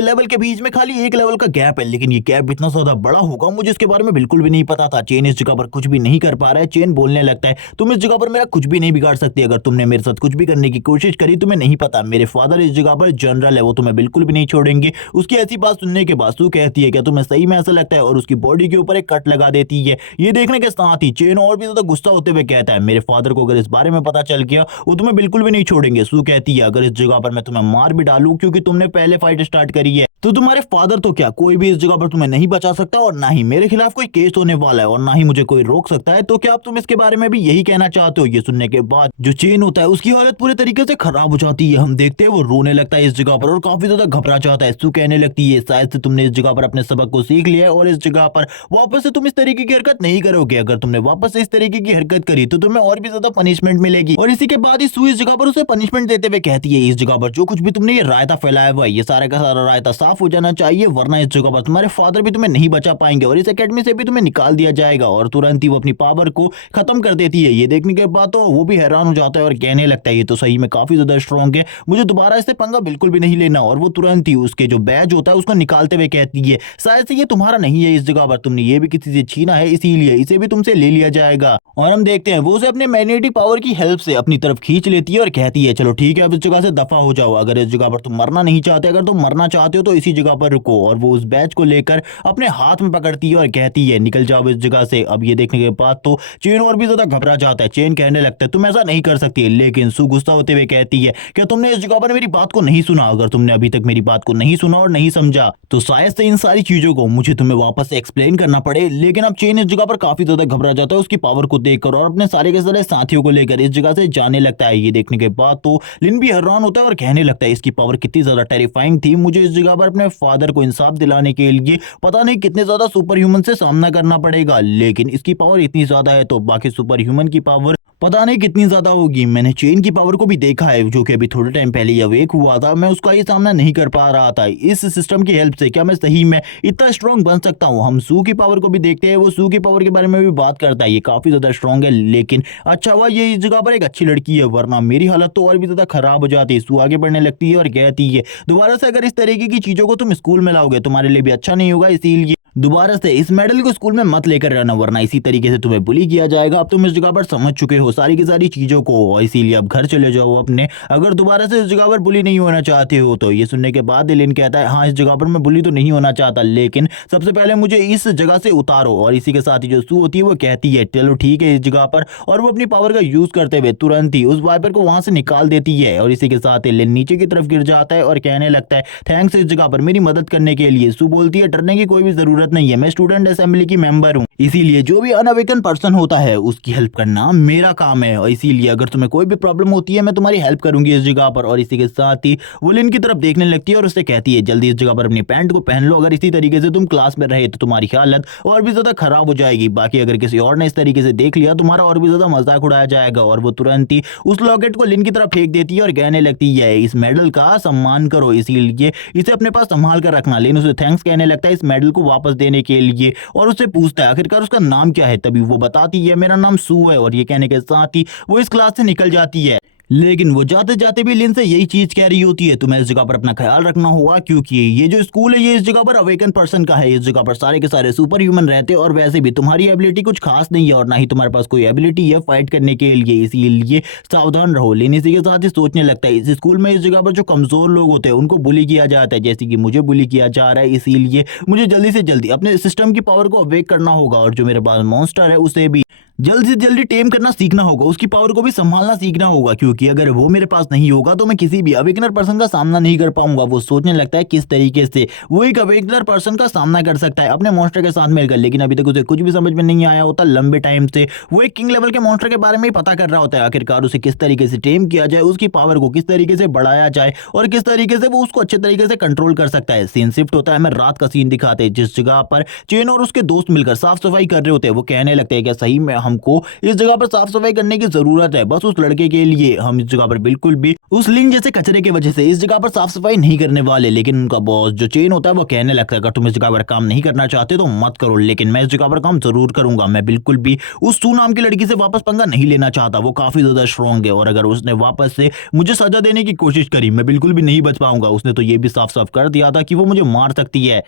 लेवल के बीच में खाली एक लेवल का गैप है, लेकिन ये गैप इतना ज्यादा बड़ा होगा मुझे इसके बारे में बिल्कुल भी नहीं पता था। चेन इस जगह पर कुछ भी नहीं कर पा रहा है। चेन बोलने लगता है तुम इस जगह पर मेरा कुछ भी नहीं बिगाड़ सकती, अगर तुमने मेरे साथ कुछ भी करने की कोशिश करी तुम्हें नहीं पता, मेरे फादर इस जगह पर जनरल है, वो तुम्हें बिल्कुल भी नहीं छोड़ेंगे। उसकी ऐसी बात सुनने के बाद सू कहती है क्या तुम्हें सही में ऐसा लगता है, और उसकी बॉडी के ऊपर एक कट लगा देती है। ये देखने के साथ ही चेन और भी ज्यादा गुस्सा होते हुए कहता है मेरे फादर को अगर इस बारे में पता चल गया वो तुम्हें बिल्कुल भी नहीं छोड़ेंगे। सू कहती है अगर इस जगह पर मैं तुम्हें मार भी डालूं क्योंकि तुमने पहले फाइट स्टार्ट करी है तो तुम्हारे फादर तो क्या कोई भी इस जगह पर तुम्हें नहीं बचा सकता, और ना ही मेरे खिलाफ कोई केस होने वाला है और ना ही मुझे कोई रोक सकता है। तो क्या अब तुम इसके बारे में भी यही कहना चाहते हो। ये सुनने के बाद जो चेन होता है उसकी हालत पूरे तरीके से खराब हो जाती है। हम देखते हैं वो रोने लगता है इस जगह पर और काफी ज्यादा घबरा जाता है। सू कहने लगती है शायद से तुमने इस जगह पर अपने सबक को सीख लिया है और इस जगह पर वापस से तुम इस तरीके की हरकत नहीं करोगे। अगर तुमने वापस से इस तरीके की हरकत करी तो तुम्हें और भी ज्यादा पनिशमेंट मिलेगी। और इसी के बाद ही सू इस जगह पर उसे पनिशमेंट देते हुए कहती है इस जगह पर जो कुछ भी तुमने ये रायता फैलाया हुआ है ये सारा का सारा रायता साफ हो जाना चाहिए, वरना इस जगह पर तुम्हारे फादर भी तुम्हें नहीं बचा पाएंगे और इस एकेडमी से भी तुम्हें निकाल दिया जाएगा। और तुरंत ही वो अपनी पावर को खत्म कर देती है। ये देखने के बाद तो वो भी हैरान हो जाता है और कहने लगता है ये तो सही में काफी ज्यादा स्ट्रॉन्ग है, मुझे दोबारा इससे पंगा बिल्कुल भी नहीं लेना। और वो तुरंत ही उसके जो बैज होता है उसको निकालते हुए कहती है शायद से ये तुम्हारा नहीं है, इस जगह पर तुमने ये भी किसी से छीना है इसीलिए इसे भी तुमसे ले लिया जाएगा। और हम देखते हैं वो उसे अपने मैग्नेटिक पावर की हेल्प से अपनी तरफ खींच लेती है और कहती है चलो ठीक है अब इस जगह से दफा हो जाओ, अगर इस जगह पर तुम मरना नहीं चाहते, अगर तुम मरना चाहते हो तो इसी जगह पर रुको। और वो उस बैच को लेकर अपने हाथ में पकड़ती है और कहती है निकल जाओ इस जगह से। अब ये देखने के बाद तो चेन और भी ज्यादा घबरा जाता है। चेन कहने लगता है तुम ऐसा नहीं कर सकती, लेकिन सू गुस्सा होते हुए कहती है क्या तुमने इस जगह पर मेरी बात को नहीं सुना, अगर तुमने अभी तक मेरी बात को नहीं सुना और नहीं समझा तो शायद से इन सारी चीजों को मुझे तुम्हें वापस से एक्सप्लेन करना पड़े। लेकिन अब चेन इस जगह पर काफी ज्यादा घबरा जाता है उसकी पावर को देखकर और अपने सारे के सारे साथियों को लेकर इस जगह से जाने लगता है। ये देखने के बाद तो लिन भी हैरान होता है और कहने लगता है इसकी पावर कितनी ज्यादा टेरिफाइंग थी, मुझे इस जगह पर अपने फादर को इंसाफ दिलाने के लिए पता नहीं कितने ज्यादा सुपर ह्यूमन से सामना करना पड़ेगा, लेकिन इसकी पावर इतनी ज्यादा है तो बाकी सुपर ह्यूमन की पावर पता नहीं कितनी ज्यादा होगी। मैंने चेन की पावर को भी देखा है जो कि अभी थोड़े टाइम पहले अवेक हुआ था, मैं उसका ही सामना नहीं कर पा रहा था। इस सिस्टम की हेल्प से क्या मैं सही में इतना स्ट्रांग बन सकता हूँ। हम सू की पावर को भी देखते हैं, वो सू की पावर के बारे में भी बात करता है, ये काफी ज्यादा स्ट्रांग है, लेकिन अच्छा हुआ ये इस जगह पर एक अच्छी लड़की है वरना मेरी हालत तो और भी ज्यादा खराब हो जाती है। सू आगे बढ़ने लगती है और कहती है दोबारा से अगर इस तरीके की चीजों को तुम स्कूल में लाओगे तुम्हारे लिए भी अच्छा नहीं होगा, इसीलिए दोबारा से इस मेडल को स्कूल में मत लेकर रहना वरना इसी तरीके से तुम्हें बुली किया जाएगा। अब तुम इस जगह पर समझ चुके हो सारी की सारी चीजों को और इसीलिए अब घर चले जाओ अपने, अगर दोबारा से इस जगह पर बुली नहीं होना चाहते हो तो। ये सुनने के बाद लिन कहता है हाँ इस जगह पर मैं बुली तो नहीं होना चाहता, लेकिन सबसे पहले मुझे इस जगह से उतारो। और इसी के साथ ही जो सू होती है वो कहती है चलो ठीक है इस जगह पर, और वो अपनी पावर का यूज करते हुए तुरंत ही उस वाइपर को वहां से निकाल देती है। और इसी के साथ ही लिन नीचे की तरफ गिर जाता है और कहने लगता है थैंक्स इस जगह पर मेरी मदद करने के लिए। सू बोलती है डरने की कोई भी जरूरत नहीं है, मैं स्टूडेंट असेंबली की मेंबर हूं, इसीलिए जो भी अनअवेकन पर्सन होता है उसकी हेल्प करना मेरा काम है, और इसीलिए अगर तुम्हें कोई भी प्रॉब्लम होती है मैं तुम्हारी हेल्प करूंगी इस जगह पर। और इसी के साथ ही वो लिन की तरफ देखने लगती है और उससे कहती है जल्दी इस जगह पर अपनी पैंट को पहन लो, अगर इसी तरीके से तुम क्लास में रहे तो तुम्हारी हालत और भी ज्यादा खराब हो जाएगी, बाकी अगर किसी और ने इस तरीके से देख लिया तुम्हारा और भी ज्यादा मजाक उड़ाया जाएगा। और वो तुरंत ही उस लॉकेट को लिन की तरफ फेंक देती है और कहने लगती है इस मेडल का सम्मान करो, इसीलिए इसे अपने पास संभाल कर रखना। लिन उसे थैंक्स कहने लगता है इस मेडल को वापस देने के लिए और उससे पूछता है आखिरकार उसका नाम क्या है, तभी वो बताती है मेरा नाम सू है। और ये कहने के साथ ही वो इस क्लास से निकल जाती है, लेकिन वो जाते जाते भी लिन से यही चीज कह रही होती है तुम्हें इस जगह पर अपना ख्याल रखना होगा क्योंकि ये जो स्कूल है ये इस जगह पर अवेकन पर्सन का है, इस जगह पर सारे के सारे सुपर ह्यूमन रहते हैं और वैसे भी तुम्हारी एबिलिटी कुछ खास नहीं है और ना ही तुम्हारे पास कोई एबिलिटी है फाइट करने के लिए, इसीलिए सावधान रहो। लिन इसी के साथ ही सोचने लगता है इस स्कूल में इस जगह पर जो कमजोर लोग होते हैं उनको बुली किया जाता है, जैसे कि मुझे बुली किया जा रहा है, इसीलिए मुझे जल्दी से जल्दी अपने सिस्टम की पावर को अवेक करना होगा और जो मेरे पास मॉन्स्टर है उसे भी जल्द से जल्दी टेम करना सीखना होगा, उसकी पावर को भी संभालना सीखना होगा, क्योंकि अगर वो मेरे पास नहीं होगा तो मैं किसी भी अवेकनर पर्सन का सामना नहीं कर पाऊंगा। वो सोचने लगता है किस तरीके से वो एक अवेकनर पर्सन का सामना कर सकता है अपने मॉन्स्टर के साथ मिलकर, लेकिन अभी तक उसे कुछ भी समझ में नहीं आया होता। लंबे टाइम से वो एक किंग लेवल के मॉन्स्टर के बारे में ही पता कर रहा होता है, आखिरकार उसे किस तरीके से टेम किया जाए, उसकी पावर को किस तरीके से बढ़ाया जाए और किस तरीके से वो उसको अच्छे तरीके से कंट्रोल कर सकता है। सीन शिफ्ट होता है, हमें रात का सीन दिखाते हैं जिस जगह पर चेन और उसके दोस्त मिलकर साफ सफाई कर रहे होते हैं। वो कहने लगते हैं कि सही में हमको इस जगह पर साफ सफाई करने की जरूरत है, बस उस लड़के के लिए हम इस जगह पर बिल्कुल भी उस लिंग जैसे कचरे की वजह से इस जगह पर साफ सफाई नहीं करने वाले। लेकिन उनका बॉस जो चेन होता है वो कहने लगता है अगर तुम इस जगह पर काम नहीं करना चाहते तो मत करो, लेकिन मैं इस जगह पर काम जरूर करूंगा। मैं बिल्कुल भी उस सू नाम की लड़की से वापस पंगा नहीं लेना चाहता, वो काफी ज्यादा स्ट्रांग है और अगर उसने वापस से मुझे सजा देने की कोशिश करी मैं बिल्कुल भी नहीं बच पाऊंगा। उसने तो ये भी साफ साफ कर दिया था कि वो मुझे मार सकती है।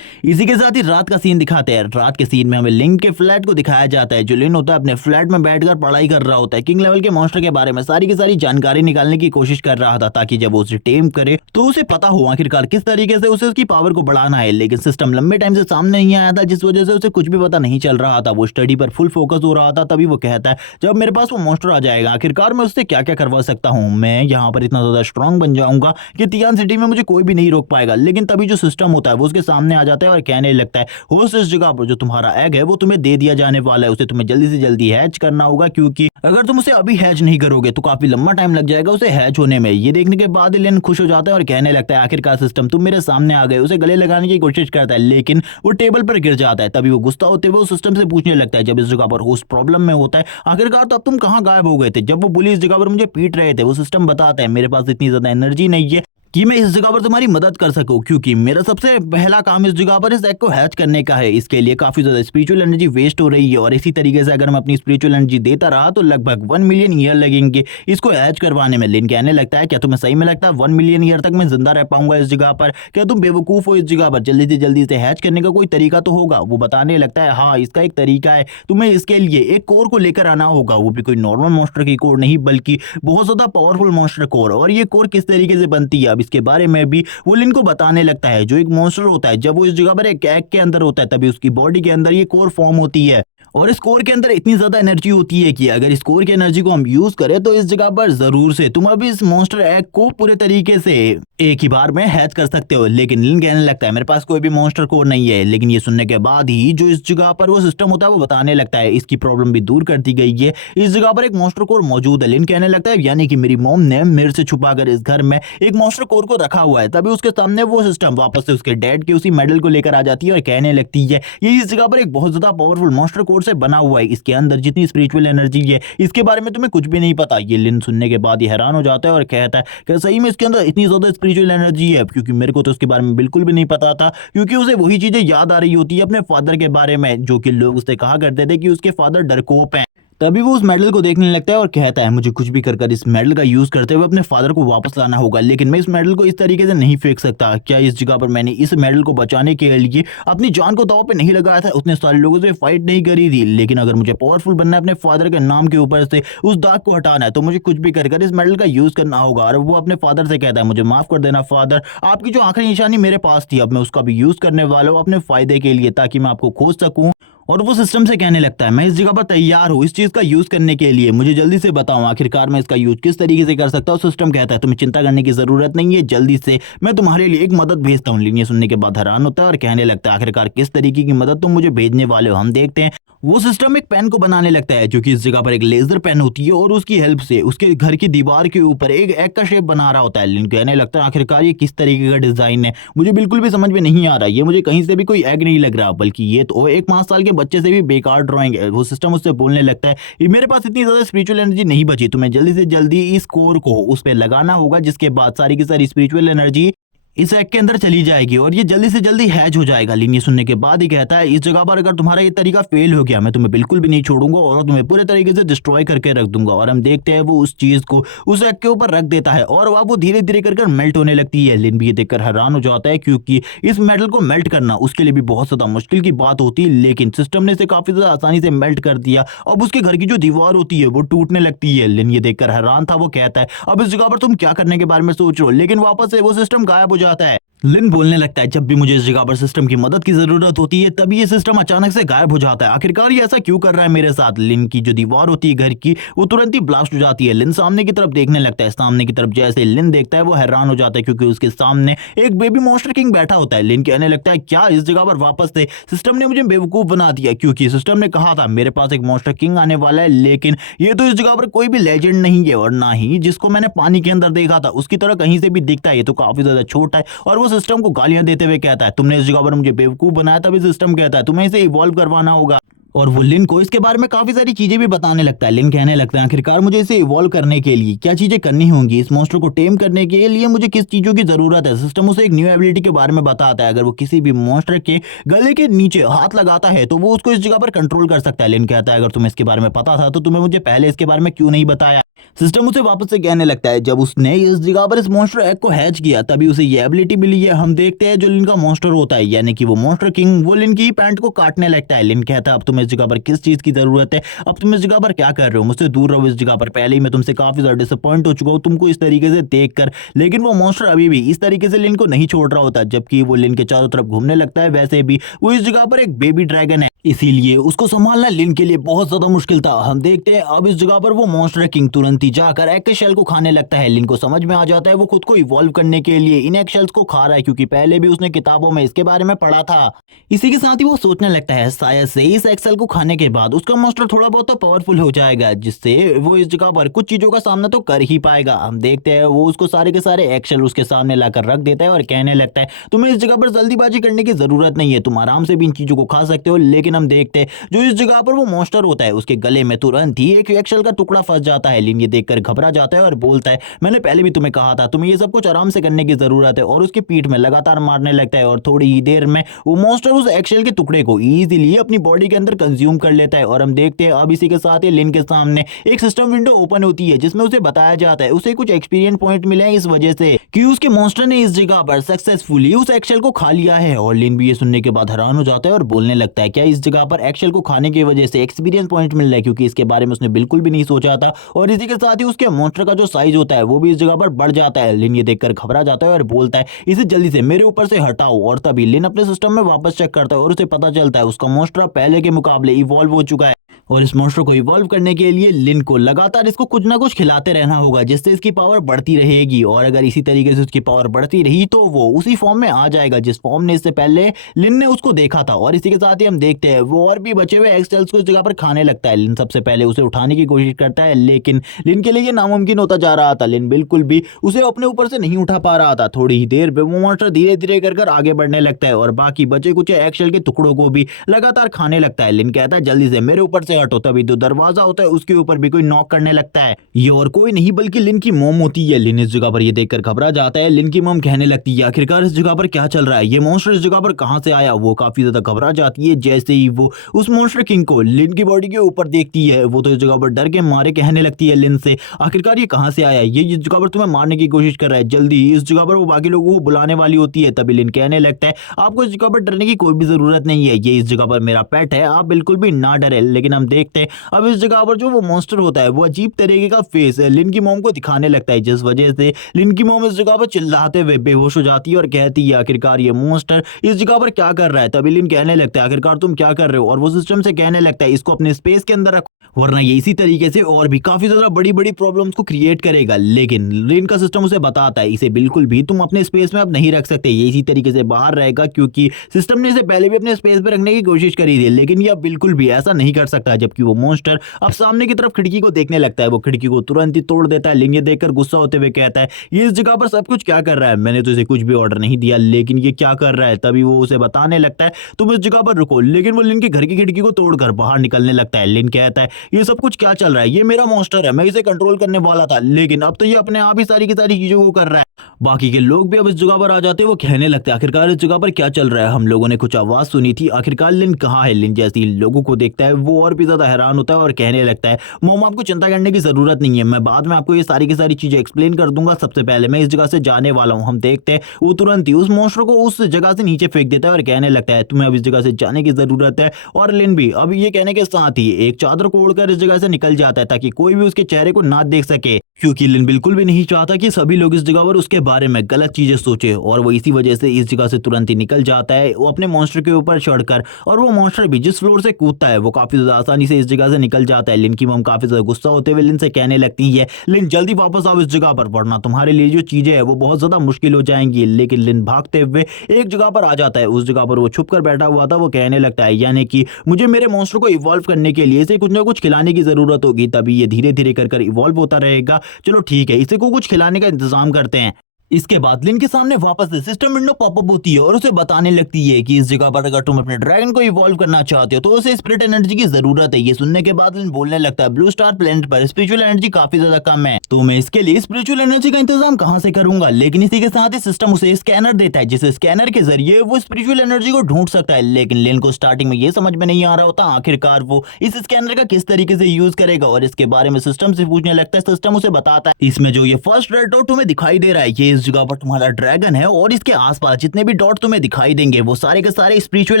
इसी के साथ ही रात का सीन दिखाते हैं। रात के सीन में हमें लिन के फ्लैट को दिखाया जाता है। जो लिन होता है अपने फ्लैट में बैठकर पढ़ाई कर रहा होता है, किंग लेवल के मॉन्स्टर के बारे में सारी की सारी जानकारी निकालने की कोशिश कर रहा था, ताकि जब वो उसे टेम करे तो उसे पता हो आखिरकार किस तरीके से उसे उसकी पावर को बढ़ाना है। लेकिन सिस्टम लंबे टाइम से सामने नहीं आया था, जिस वजह से उसे कुछ भी पता नहीं चल रहा था। वो स्टडी पर फुल फोकस हो रहा था। तभी वो कहता है जब मेरे पास वो मॉन्स्टर आ जाएगा आखिरकार मैं उससे क्या क्या करवा सकता हूँ, मैं यहाँ पर इतना ज्यादा स्ट्रांग बन जाऊंगा कि तियान सिटी में मुझे कोई भी नहीं रोक पाएगा। लेकिन तभी जो सिस्टम होता है वो उसके सामने आ जाता है और कहने लगता है होस्ट इस जगह पर जो तुम्हारा एग है वो तुम्हें दे दिया जाने वाला है, उसे तुम्हें जल्दी से जल्दी हैच करना होगा, क्योंकि अगर तुम उसे अभी हैच नहीं करोगे तो काफी लंबा टाइम लग जाएगा उसे हैच होने में। ये देखने के बाद लेन खुश हो जाता है और कहने लगता है आखिरकार सिस्टम तुम मेरे सामने आ गए। उसे गले लगाने की कोशिश करता है लेकिन वो टेबल पर गिर जाता है। तभी वो गुस्सा होते हुए सिस्टम से पूछने लगता है जब इस जगह पर होस्ट प्रॉब्लम में होता है आखिरकार तो अब तुम कहाँ गायब हो गए थे जब वो पुलिस जगह पर मुझे पीट रहे थे। वो सिस्टम बताता है मेरे पास इतनी ज्यादा एनर्जी नहीं है कि मैं इस जगह पर तुम्हारी मदद कर सकूं, क्योंकि मेरा सबसे पहला काम इस जगह पर इस एग को हैच करने का है। इसके लिए काफी ज्यादा स्पिरिचुअल एनर्जी वेस्ट हो रही है और इसी तरीके से अगर मैं अपनी स्पिरिचुअल एनर्जी देता रहा तो लगभग 1 मिलियन ईयर लगेंगे इसको हैच करवाने में। लिन कहने लगता है क्या तुम्हें सही में लगता है 1 मिलियन ईयर तक मैं जिंदा रह पाऊंगा इस जगह पर? क्या तुम बेवकूफ हो? इस जगह पर जल्दी से जल्दी से हैच करने का कोई तरीका तो होगा। वो बताने लगता है हाँ इसका एक तरीका है, तुम्हें इसके लिए एक कोर को लेकर आना होगा, वो भी कोई नॉर्मल मॉन्स्टर की कोर नहीं बल्कि बहुत ज्यादा पावरफुल मॉन्स्टर कोर। और ये कोर किस तरीके से बनती है अब इसके बारे में भी वो लिन को बताने लगता है। जो एक मॉन्स्टर होता है जब वो इस जगह पर एक एग के अंदर होता है तभी उसकी बॉडी के अंदर ये कोर फॉर्म होती है और इस कोर के अंदर इतनी ज्यादा एनर्जी होती है कि अगर इस कोर की एनर्जी को हम यूज करें तो इस जगह पर जरूर से तुम अभी इस मॉन्स्टर एग को पूरे तरीके से एक ही बार में हैच कर सकते हो। लेकिन लिन कहने लगता है मेरे पास कोई भी मॉन्स्टर कोर नहीं है। लेकिन ये सुनने के बाद ही जो इस जगह पर वो सिस्टम होता है वो बताने लगता है इसकी प्रॉब्लम भी दूर कर दी गई है, इस जगह पर एक मॉन्स्टर कोर मौजूद है। लिन कहने लगता है यानी कि मेरी मॉम ने मेरे से छुपाकर इस घर में एक मॉन्स्टर कोर को रखा हुआ है। तभी उसके सामने वो सिस्टम वापस से उसके डैड के उसी मेडल को लेकर आ जाती है और कहने लगती है ये इस जगह पर एक बहुत ज्यादा पावरफुल मॉन्स्टर कोर से बना हुआ है, इसके अंदर जितनी स्पिरिचुअल एनर्जी है इसके बारे में तुम्हें कुछ भी नहीं पता। ये लिन सुनने के बाद ही हैरान हो जाता है और कहता है कि सही में इसके अंदर इतनी ज्यादा स्पिरिचुअल एनर्जी है, क्योंकि मेरे को तो उसके बारे में बिल्कुल भी नहीं पता था, क्योंकि उसे वही चीजें याद आ रही होती है अपने फादर के बारे में, जो कि लोग उससे कहा करते थे कि उसके फादर डरपोक हैं। तभी वो उस मेडल को देखने लगता है और कहता है मुझे कुछ भी कर इस मेडल का यूज करते हुए अपने फादर को वापस लाना होगा, लेकिन मैं इस मेडल को इस तरीके से नहीं फेंक सकता। क्या इस जगह पर मैंने इस मेडल को बचाने के लिए अपनी जान को दांव पे नहीं लगाया था, उतने सारे लोगों से फाइट नहीं करी थी, लेकिन अगर मुझे पावरफुल बनना है अपने फादर के नाम के ऊपर से उस दाग को हटाना है तो मुझे कुछ भी कर इस मेडल का यूज करना होगा। और वो अपने फादर से कहता है मुझे माफ कर देना फादर, आपकी जो आखिरी निशानी मेरे पास थी अब मैं उसका भी यूज करने वाला हूँ अपने फायदे के लिए, ताकि मैं आपको खोज सकूं। और वो सिस्टम से कहने लगता है मैं इस जगह पर तैयार हूँ इस चीज का यूज करने के लिए, मुझे जल्दी से बताओ आखिरकार मैं इसका यूज किस तरीके से कर सकता हूँ। सिस्टम कहता है तुम्हें चिंता करने की जरूरत नहीं है, जल्दी से मैं तुम्हारे लिए एक मदद भेजता हूँ। लेकिन ये सुनने के बाद हैरान होता है और कहने लगता है आखिरकार किस तरीके की मदद तुम मुझे भेजने वाले हो, हम देखते हैं। वो सिस्टम एक पेन को बनाने लगता है जो कि इस जगह पर एक लेजर पेन होती है और उसकी हेल्प से उसके घर की दीवार के ऊपर एक एग का शेप बना रहा होता है। लिन कहने लगता है आखिरकार ये किस तरीके का डिजाइन है, मुझे बिल्कुल भी समझ में नहीं आ रहा, ये मुझे कहीं से भी कोई एग नहीं लग रहा, बल्कि ये तो एक 5 साल के बच्चे से भी बेकार ड्राइंग है। वो सिस्टम उससे बोलने लगता है मेरे पास इतनी ज्यादा स्पिरिचुअल एनर्जी नहीं बची, तुम्हें जल्दी से जल्दी इस कोर को उस पर लगाना होगा, जिसके बाद सारी की सारी स्पिरिचुअल एनर्जी इस एग के अंदर चली जाएगी और ये जल्दी से जल्दी हैच हो जाएगा। लिन ये सुनने के बाद ही कहता है इस जगह पर अगर तुम्हारा ये तरीका फेल हो गया मैं तुम्हें बिल्कुल भी नहीं छोड़ूंगा और तुम्हें पूरे तरीके से डिस्ट्रॉय करके रख दूंगा। और हम देखते हैं वो उस चीज को उस एग के ऊपर रख देता है और वो धीरे धीरे कर मेल्ट होने लगती है। लिन भी ये देखकर हैरान हो जाता है क्योंकि इस मेटल को मेल्ट करना उसके लिए भी बहुत ज्यादा मुश्किल की बात होती है, लेकिन सिस्टम ने इसे काफी ज्यादा आसानी से मेल्ट कर दिया। अब उसके घर की जो दीवार होती है वो टूटने लगती है। लिन ये देखकर हैरान था, वो कहता है अब इस जगह पर तुम क्या करने के बारे में सोच रहे हो, लेकिन वापस से वो सिस्टम गायब हो जाता है। लिन बोलने लगता है, जब भी मुझे इस जगह पर सिस्टम की मदद की जरूरत होती है तभी ये सिस्टम अचानक से गायब हो जाता है। आखिरकार ये ऐसा क्यों कर रहा है मेरे साथ। लिन की जो दीवार होती है घर की, वो तुरंत ही ब्लास्ट हो जाती है। लिन सामने की तरफ देखने लगता है। सामने की तरफ जैसे लिन देखता है वो हैरान हो जाता है, क्योंकि उसके सामने एक बेबी मॉन्स्टर किंग बैठा होता है। लिन कहने लगता है, क्या इस जगह पर वापस से सिस्टम ने मुझे बेवकूफ बना दिया, क्योंकि सिस्टम ने कहा था मेरे पास एक मॉन्स्टर किंग आने वाला है, लेकिन ये तो इस जगह पर कोई भी लेजेंड नहीं है, और ना ही जिसको मैंने पानी के अंदर देखा था उसकी तरह कहीं से भी दिखता है। ये तो काफी ज्यादा छोटा है। और वो सिस्टम को गालियां देते हुए कहता है, तुमने इस जगह पर मुझे बेवकूफ बनाया। तभी सिस्टम कहता है, तुम्हें इसे इवॉल्व करवाना होगा। और वो लिन को इसके बारे में काफी सारी चीजें भी बताने लगता है। लिन कहने लगता है, आखिरकार मुझे इसे इवॉल्व करने के लिए क्या चीजें करनी होंगी, इस मॉन्स्टर को टेम करने के लिए मुझे किस चीजों की जरूरत है। सिस्टम उसे एक न्यू एबिलिटी के बारे में बताता है। अगर वो किसी भी मॉन्स्टर के गले के नीचे हाथ लगाता है तो वो उसको इस जगह पर कंट्रोल कर सकता है। लिन कहता है, अगर तुम्हें इसके बारे में पता था तो तुम्हें मुझे पहले इसके बारे में क्यों नहीं बताया। सिस्टम उसे वापस से कहने लगता है, जब उसने इस जगह पर इस मॉन्स्टर एग को हैच किया तभी उसे ये एबिलिटी मिली है। हम देखते हैं जो लिन का मॉन्स्टर होता है, यानी कि वो मॉन्स्टर किंग, वो लिन की पैंट को काटने लगता है। लिन कहता है, अब तुम्हें इस जगह पर किस चीज की जरूरत है, अब तुम इस जगह पर क्या कर रहे हो, मुझसे दूर रहो इस जगह पर। पहले ही मैं तुमसे काफी ज्यादा डिसअपॉइंट हो चुका हूँ तुमको इस तरीके से देखकर। लेकिन वो मॉन्स्टर अभी भी इस तरीके से लिन को नहीं छोड़ रहा होता। जबकि वो लिन के चारों तरफ घूमने लगता है, वैसे भी वो इस जगह पर एक बेबी ड्रैगन है, इसीलिए उसको संभालना लिन के लिए बहुत ज्यादा मुश्किल था। हम देखते हैं अब इस जगह पर वो मॉन्स्टर किंग तुरंत ही जाकर एग के शेल को खाने लगता है। लिन को समझ में आ जाता है वो खुद को इवॉल्व करने के लिए इन एग शेल्स को खा रहा है, क्योंकि पहले भी उसने किताबों में इसके बारे में पढ़ा था। इसी के साथ ही वो सोचने लगता है, शायद से इस एग शेल को खाने के बाद उसका मॉन्स्टर थोड़ा बहुत तो पावरफुल हो जाएगा, जिससे वो इस जगह पर कुछ चीजों का सामना तो कर ही पाएगा। हम देखते हैं वो उसको सारे के सारे एग शेल उसके सामने लाकर रख देता है और कहने लगता है, तुम्हें इस जगह पर जल्दीबाजी करने की जरूरत नहीं है, तुम आराम से भी इन चीजों को खा सकते हो। लेकिन हम देखते हैं जो इस जगह पर वो मॉन्स्टर होता है उसके गले में तुरंत ही एक एक्सेल का टुकड़ा फंस जाता है। लिन ये देखकर घबरा जाता है और बोलता है, मैंने पहले भी तुम्हें कहा था, तुम्हें ये सब कुछ आराम से करने की जरूरत है। और उसकी पीठ में लगातार मारने लगता है और थोड़ी ही देर में वो मॉन्स्टर उस एक्सेल के टुकड़े को इजीली अपनी बॉडी के अंदर कंज्यूम कर लेता है। और हम देखते हैं अब इसी के साथ ही लिन के सामने एक सिस्टम विंडो ओपन होती है, जिसमें उसे बताया जाता है उसे कुछ एक्सपीरियंस पॉइंट मिले हैं इस वजह से कि उसके मॉन्स्टर ने इस जगह पर सक्सेसफुली उस एक्सेल को खा लिया है। और लिन भी ये सुनने के बाद हैरान हो जाता है और बोलने लगता है, क्या इस जगह पर एक्सेल को खाने की वजह से एक्सपीरियंस पॉइंट मिल रहा है, क्योंकि इसके बारे में उसने बिल्कुल भी नहीं सोचा था। और इसी के साथ ही उसके मॉन्स्टर का जो साइज होता है वो भी इस जगह पर बढ़ जाता है। लिन ये देखकर घबरा जाता है और बोलता है, इसे जल्दी से मेरे ऊपर से हटाओ। और तभी लिन अपने सिस्टम में वापस चेक करता है और उसे पता चलता है उसका मॉन्स्टर पहले के मुकाबले इवॉल्व हो चुका है। और इस मॉन्स्टर को इवॉल्व करने के लिए लिन को लगातार इसको कुछ ना कुछ खिलाते रहना होगा, जिससे इसकी पावर बढ़ती रहेगी। और अगर इसी तरीके से उसकी पावर बढ़ती रही तो वो उसी फॉर्म में आ जाएगा जिस फॉर्म ने इससे पहले लिन ने उसको देखा था। और इसी के साथ ही हम देखते हैं वो और भी बचे हुए एक्सेल्स को इस जगह पर खाने लगता है। लिन सबसे पहले उसे उठाने की कोशिश करता है, लेकिन लिन के लिए ये नामुमकिन होता जा रहा था। लिन बिल्कुल भी उसे अपने ऊपर से नहीं उठा पा रहा था। थोड़ी ही देर में वो मॉन्स्टर धीरे धीरे कर आगे बढ़ने लगता है और बाकी बचे कुछ एक्सेल के टुकड़ों को भी लगातार खाने लगता है। लिन कहता है, जल्दी से मेरे ऊपर से हटो। तभी दरवाजा होता है उसके ऊपर भी कोई नॉक करने लगता है। ये और कोई नहीं बल्कि लिन की मॉम होती है। लिन इस जगह पर ये देखकर घबरा जाता है। लिन की मॉम कहने लगती है, आखिरकार इस जगह पर क्या चल रहा है, ये मॉन्स्टर इस जगह पर कहां से आया। वो काफी ज्यादा घबरा जाती है जैसे ही वो उस मॉन्स्टर किंग को लिन की बॉडी के ऊपर देखती है। वो तो इस जगह पर डर के मारे कहने लगती है लिन से, आखिरकार ये कहां से आया, ये इस जगह पर तुम्हें मारने की कोशिश कर रहा है, जल्दी। इस जगह पर वो बाकी लोगों को बुलाने वाली होती है। तभी लिन कहने लगता है, आपको इस जगह पर डरने की कोई भी जरूरत नहीं है, ये इस जगह पर मेरा पेट है, आप बिल्कुल भी ना डरे। लेकिन हम देखते हैं अब इस जगह पर जो वो मॉन्स्टर होता है वो अजीब तरीके का फेस लिन की मॉम को दिखाने लगता है, जिस वजह से लिन की मॉम इस जगह पर चिल्लाते हुए बेहोश हो जाती है और कहती है, आखिरकार ये मॉन्स्टर इस जगह पर क्या कर रहा है। तभी लिन कहने लगता है, आखिरकार तुम क्या कर रहे हो। और वो सिस्टम से कहने लगता है, इसको अपने स्पेस के अंदर रखो, वरना ये इसी तरीके से और भी काफी ज्यादा बड़ी बड़ी प्रॉब्लम्स को क्रिएट करेगा। लेकिन लिन का सिस्टम उसे बताता है, इसे बिल्कुल भी तुम अपने स्पेस में अब नहीं रख सकते, ये इसी तरीके से बाहर रहेगा, क्योंकि सिस्टम ने इसे पहले भी अपने स्पेस पे रखने की कोशिश करी थी, लेकिन ये अब बिल्कुल भी ऐसा नहीं कर सकता। जबकि वो मॉन्स्टर अब सामने की तरफ खिड़की को देखने लगता है, वो खिड़की को तुरंत ही तोड़ देता है। लिन ये देखकर गुस्सा होते हुए कहता है, ये इस जगह पर सब कुछ क्या कर रहा है, मैंने तो इसे कुछ भी ऑर्डर नहीं दिया, लेकिन ये क्या कर रहा है। तभी वो उसे बताने लगता है, तुम इस जगह पर रुको। लेकिन वो लिन के घर की खिड़की को तोड़कर बाहर निकलने लगता है। लिन कहता है, ये सब कुछ क्या चल रहा है, ये मेरा मॉन्स्टर है, मैं इसे कंट्रोल करने वाला था, लेकिन अब तो ये अपने आप ही सारी की सारी चीजों को कर रहा है। बाकी के लोग भी अब इस जगह पर आ जाते हैं। वो कहने लगते हैं, आखिरकार इस जगह पर क्या चल रहा है, हम लोगों ने कुछ आवाज सुनी थी, आखिरकार लिन कहाँ है। लिन जैसे ही लोगों को देखता है वो और भी ज्यादा हैरान होता है और कहने लगता है, मॉम आपको चिंता करने की जरूरत नहीं है, मैं बाद में आपको ये सारी की सारी चीजें एक्सप्लेन कर दूंगा, सबसे पहले मैं इस जगह से जाने वाला हूँ। हम देखते हैं वो तुरंत ही उस मॉन्स्टर को उस जगह से नीचे फेंक देता है और कहने लगता है, तुम्हें अब इस जगह से जाने की जरूरत है। और लिन भी अब ये कहने के साथ ही एक चादर को ओढ़कर इस जगह से निकल जाता है ताकि कोई भी उसके चेहरे को ना देख सके। क्योंकि लिन बिल्कुल भी नहीं चाहता कि सभी लोग इस जगह पर उसके बारे में गलत चीजें सोचे और वो इसी वजह से इस जगह से तुरंत ही निकल जाता है वो अपने मॉन्स्टर के ऊपर चढ़कर। और वो मॉन्स्टर भी जिस फ्लोर से कूदता है वो काफी ज्यादा आसानी से इस जगह से निकल जाता है। लिन की मम काफी ज्यादा गुस्सा होते हुए लिन से कहने लगती है, लिन जल्दी वापस आओ इस जगह पर, वरना तुम्हारे लिए जो चीजें है वो बहुत ज्यादा मुश्किल हो जाएंगी। लेकिन लिन भागते हुए एक जगह पर आ जाता है। उस जगह पर वो छुप कर बैठा हुआ था। वो कहने लगता है यानी कि मुझे मेरे मॉन्स्टर को इवॉल्व करने के लिए इसे कुछ ना कुछ खिलाने की जरूरत होगी, तभी ये धीरे धीरे कर इवॉल्व होता रहेगा। चलो ठीक है, इसे को कुछ खिलाने का इंतजाम करते हैं। इसके बाद लिन के सामने वापस से सिस्टम विंडो पॉपअप होती है और उसे बताने लगती है कि इस जगह पर अगर तुम अपने ड्रैगन को इवॉल्व करना चाहते हो तो उसे स्पिरिट एनर्जी की जरूरत है। ये सुनने के बाद लिन बोलने लगता है, ब्लू स्टार प्लेनेट पर स्पिरिचुअल एनर्जी काफी ज्यादा कम है, तो मैं इसके लिए स्पिरिचुअल एनर्जी का इंतजाम कहां से करूंगा। लेकिन इसी के साथ ही सिस्टम उसे स्कैनर देता है, जिस स्कैनर के जरिए वो स्पिरिचुअल एनर्जी को ढूंढ सकता है। लेकिन लिन को स्टार्टिंग में ये समझ में नहीं आ रहा होता आखिरकार वो इस स्कैनर का किस तरीके से यूज करेगा और इसके बारे में सिस्टम से पूछने लगता है। सिस्टम उसे बताता है, इसमें जो ये फर्स्ट रेड डॉट तुम्हें दिखाई दे रहा है ये इस जगह पर तुम्हारा ड्रैगन है और इसके आसपास जितने भी डॉट तुम्हें दिखाई देंगे वो सारे के सारे स्पिरिचुअल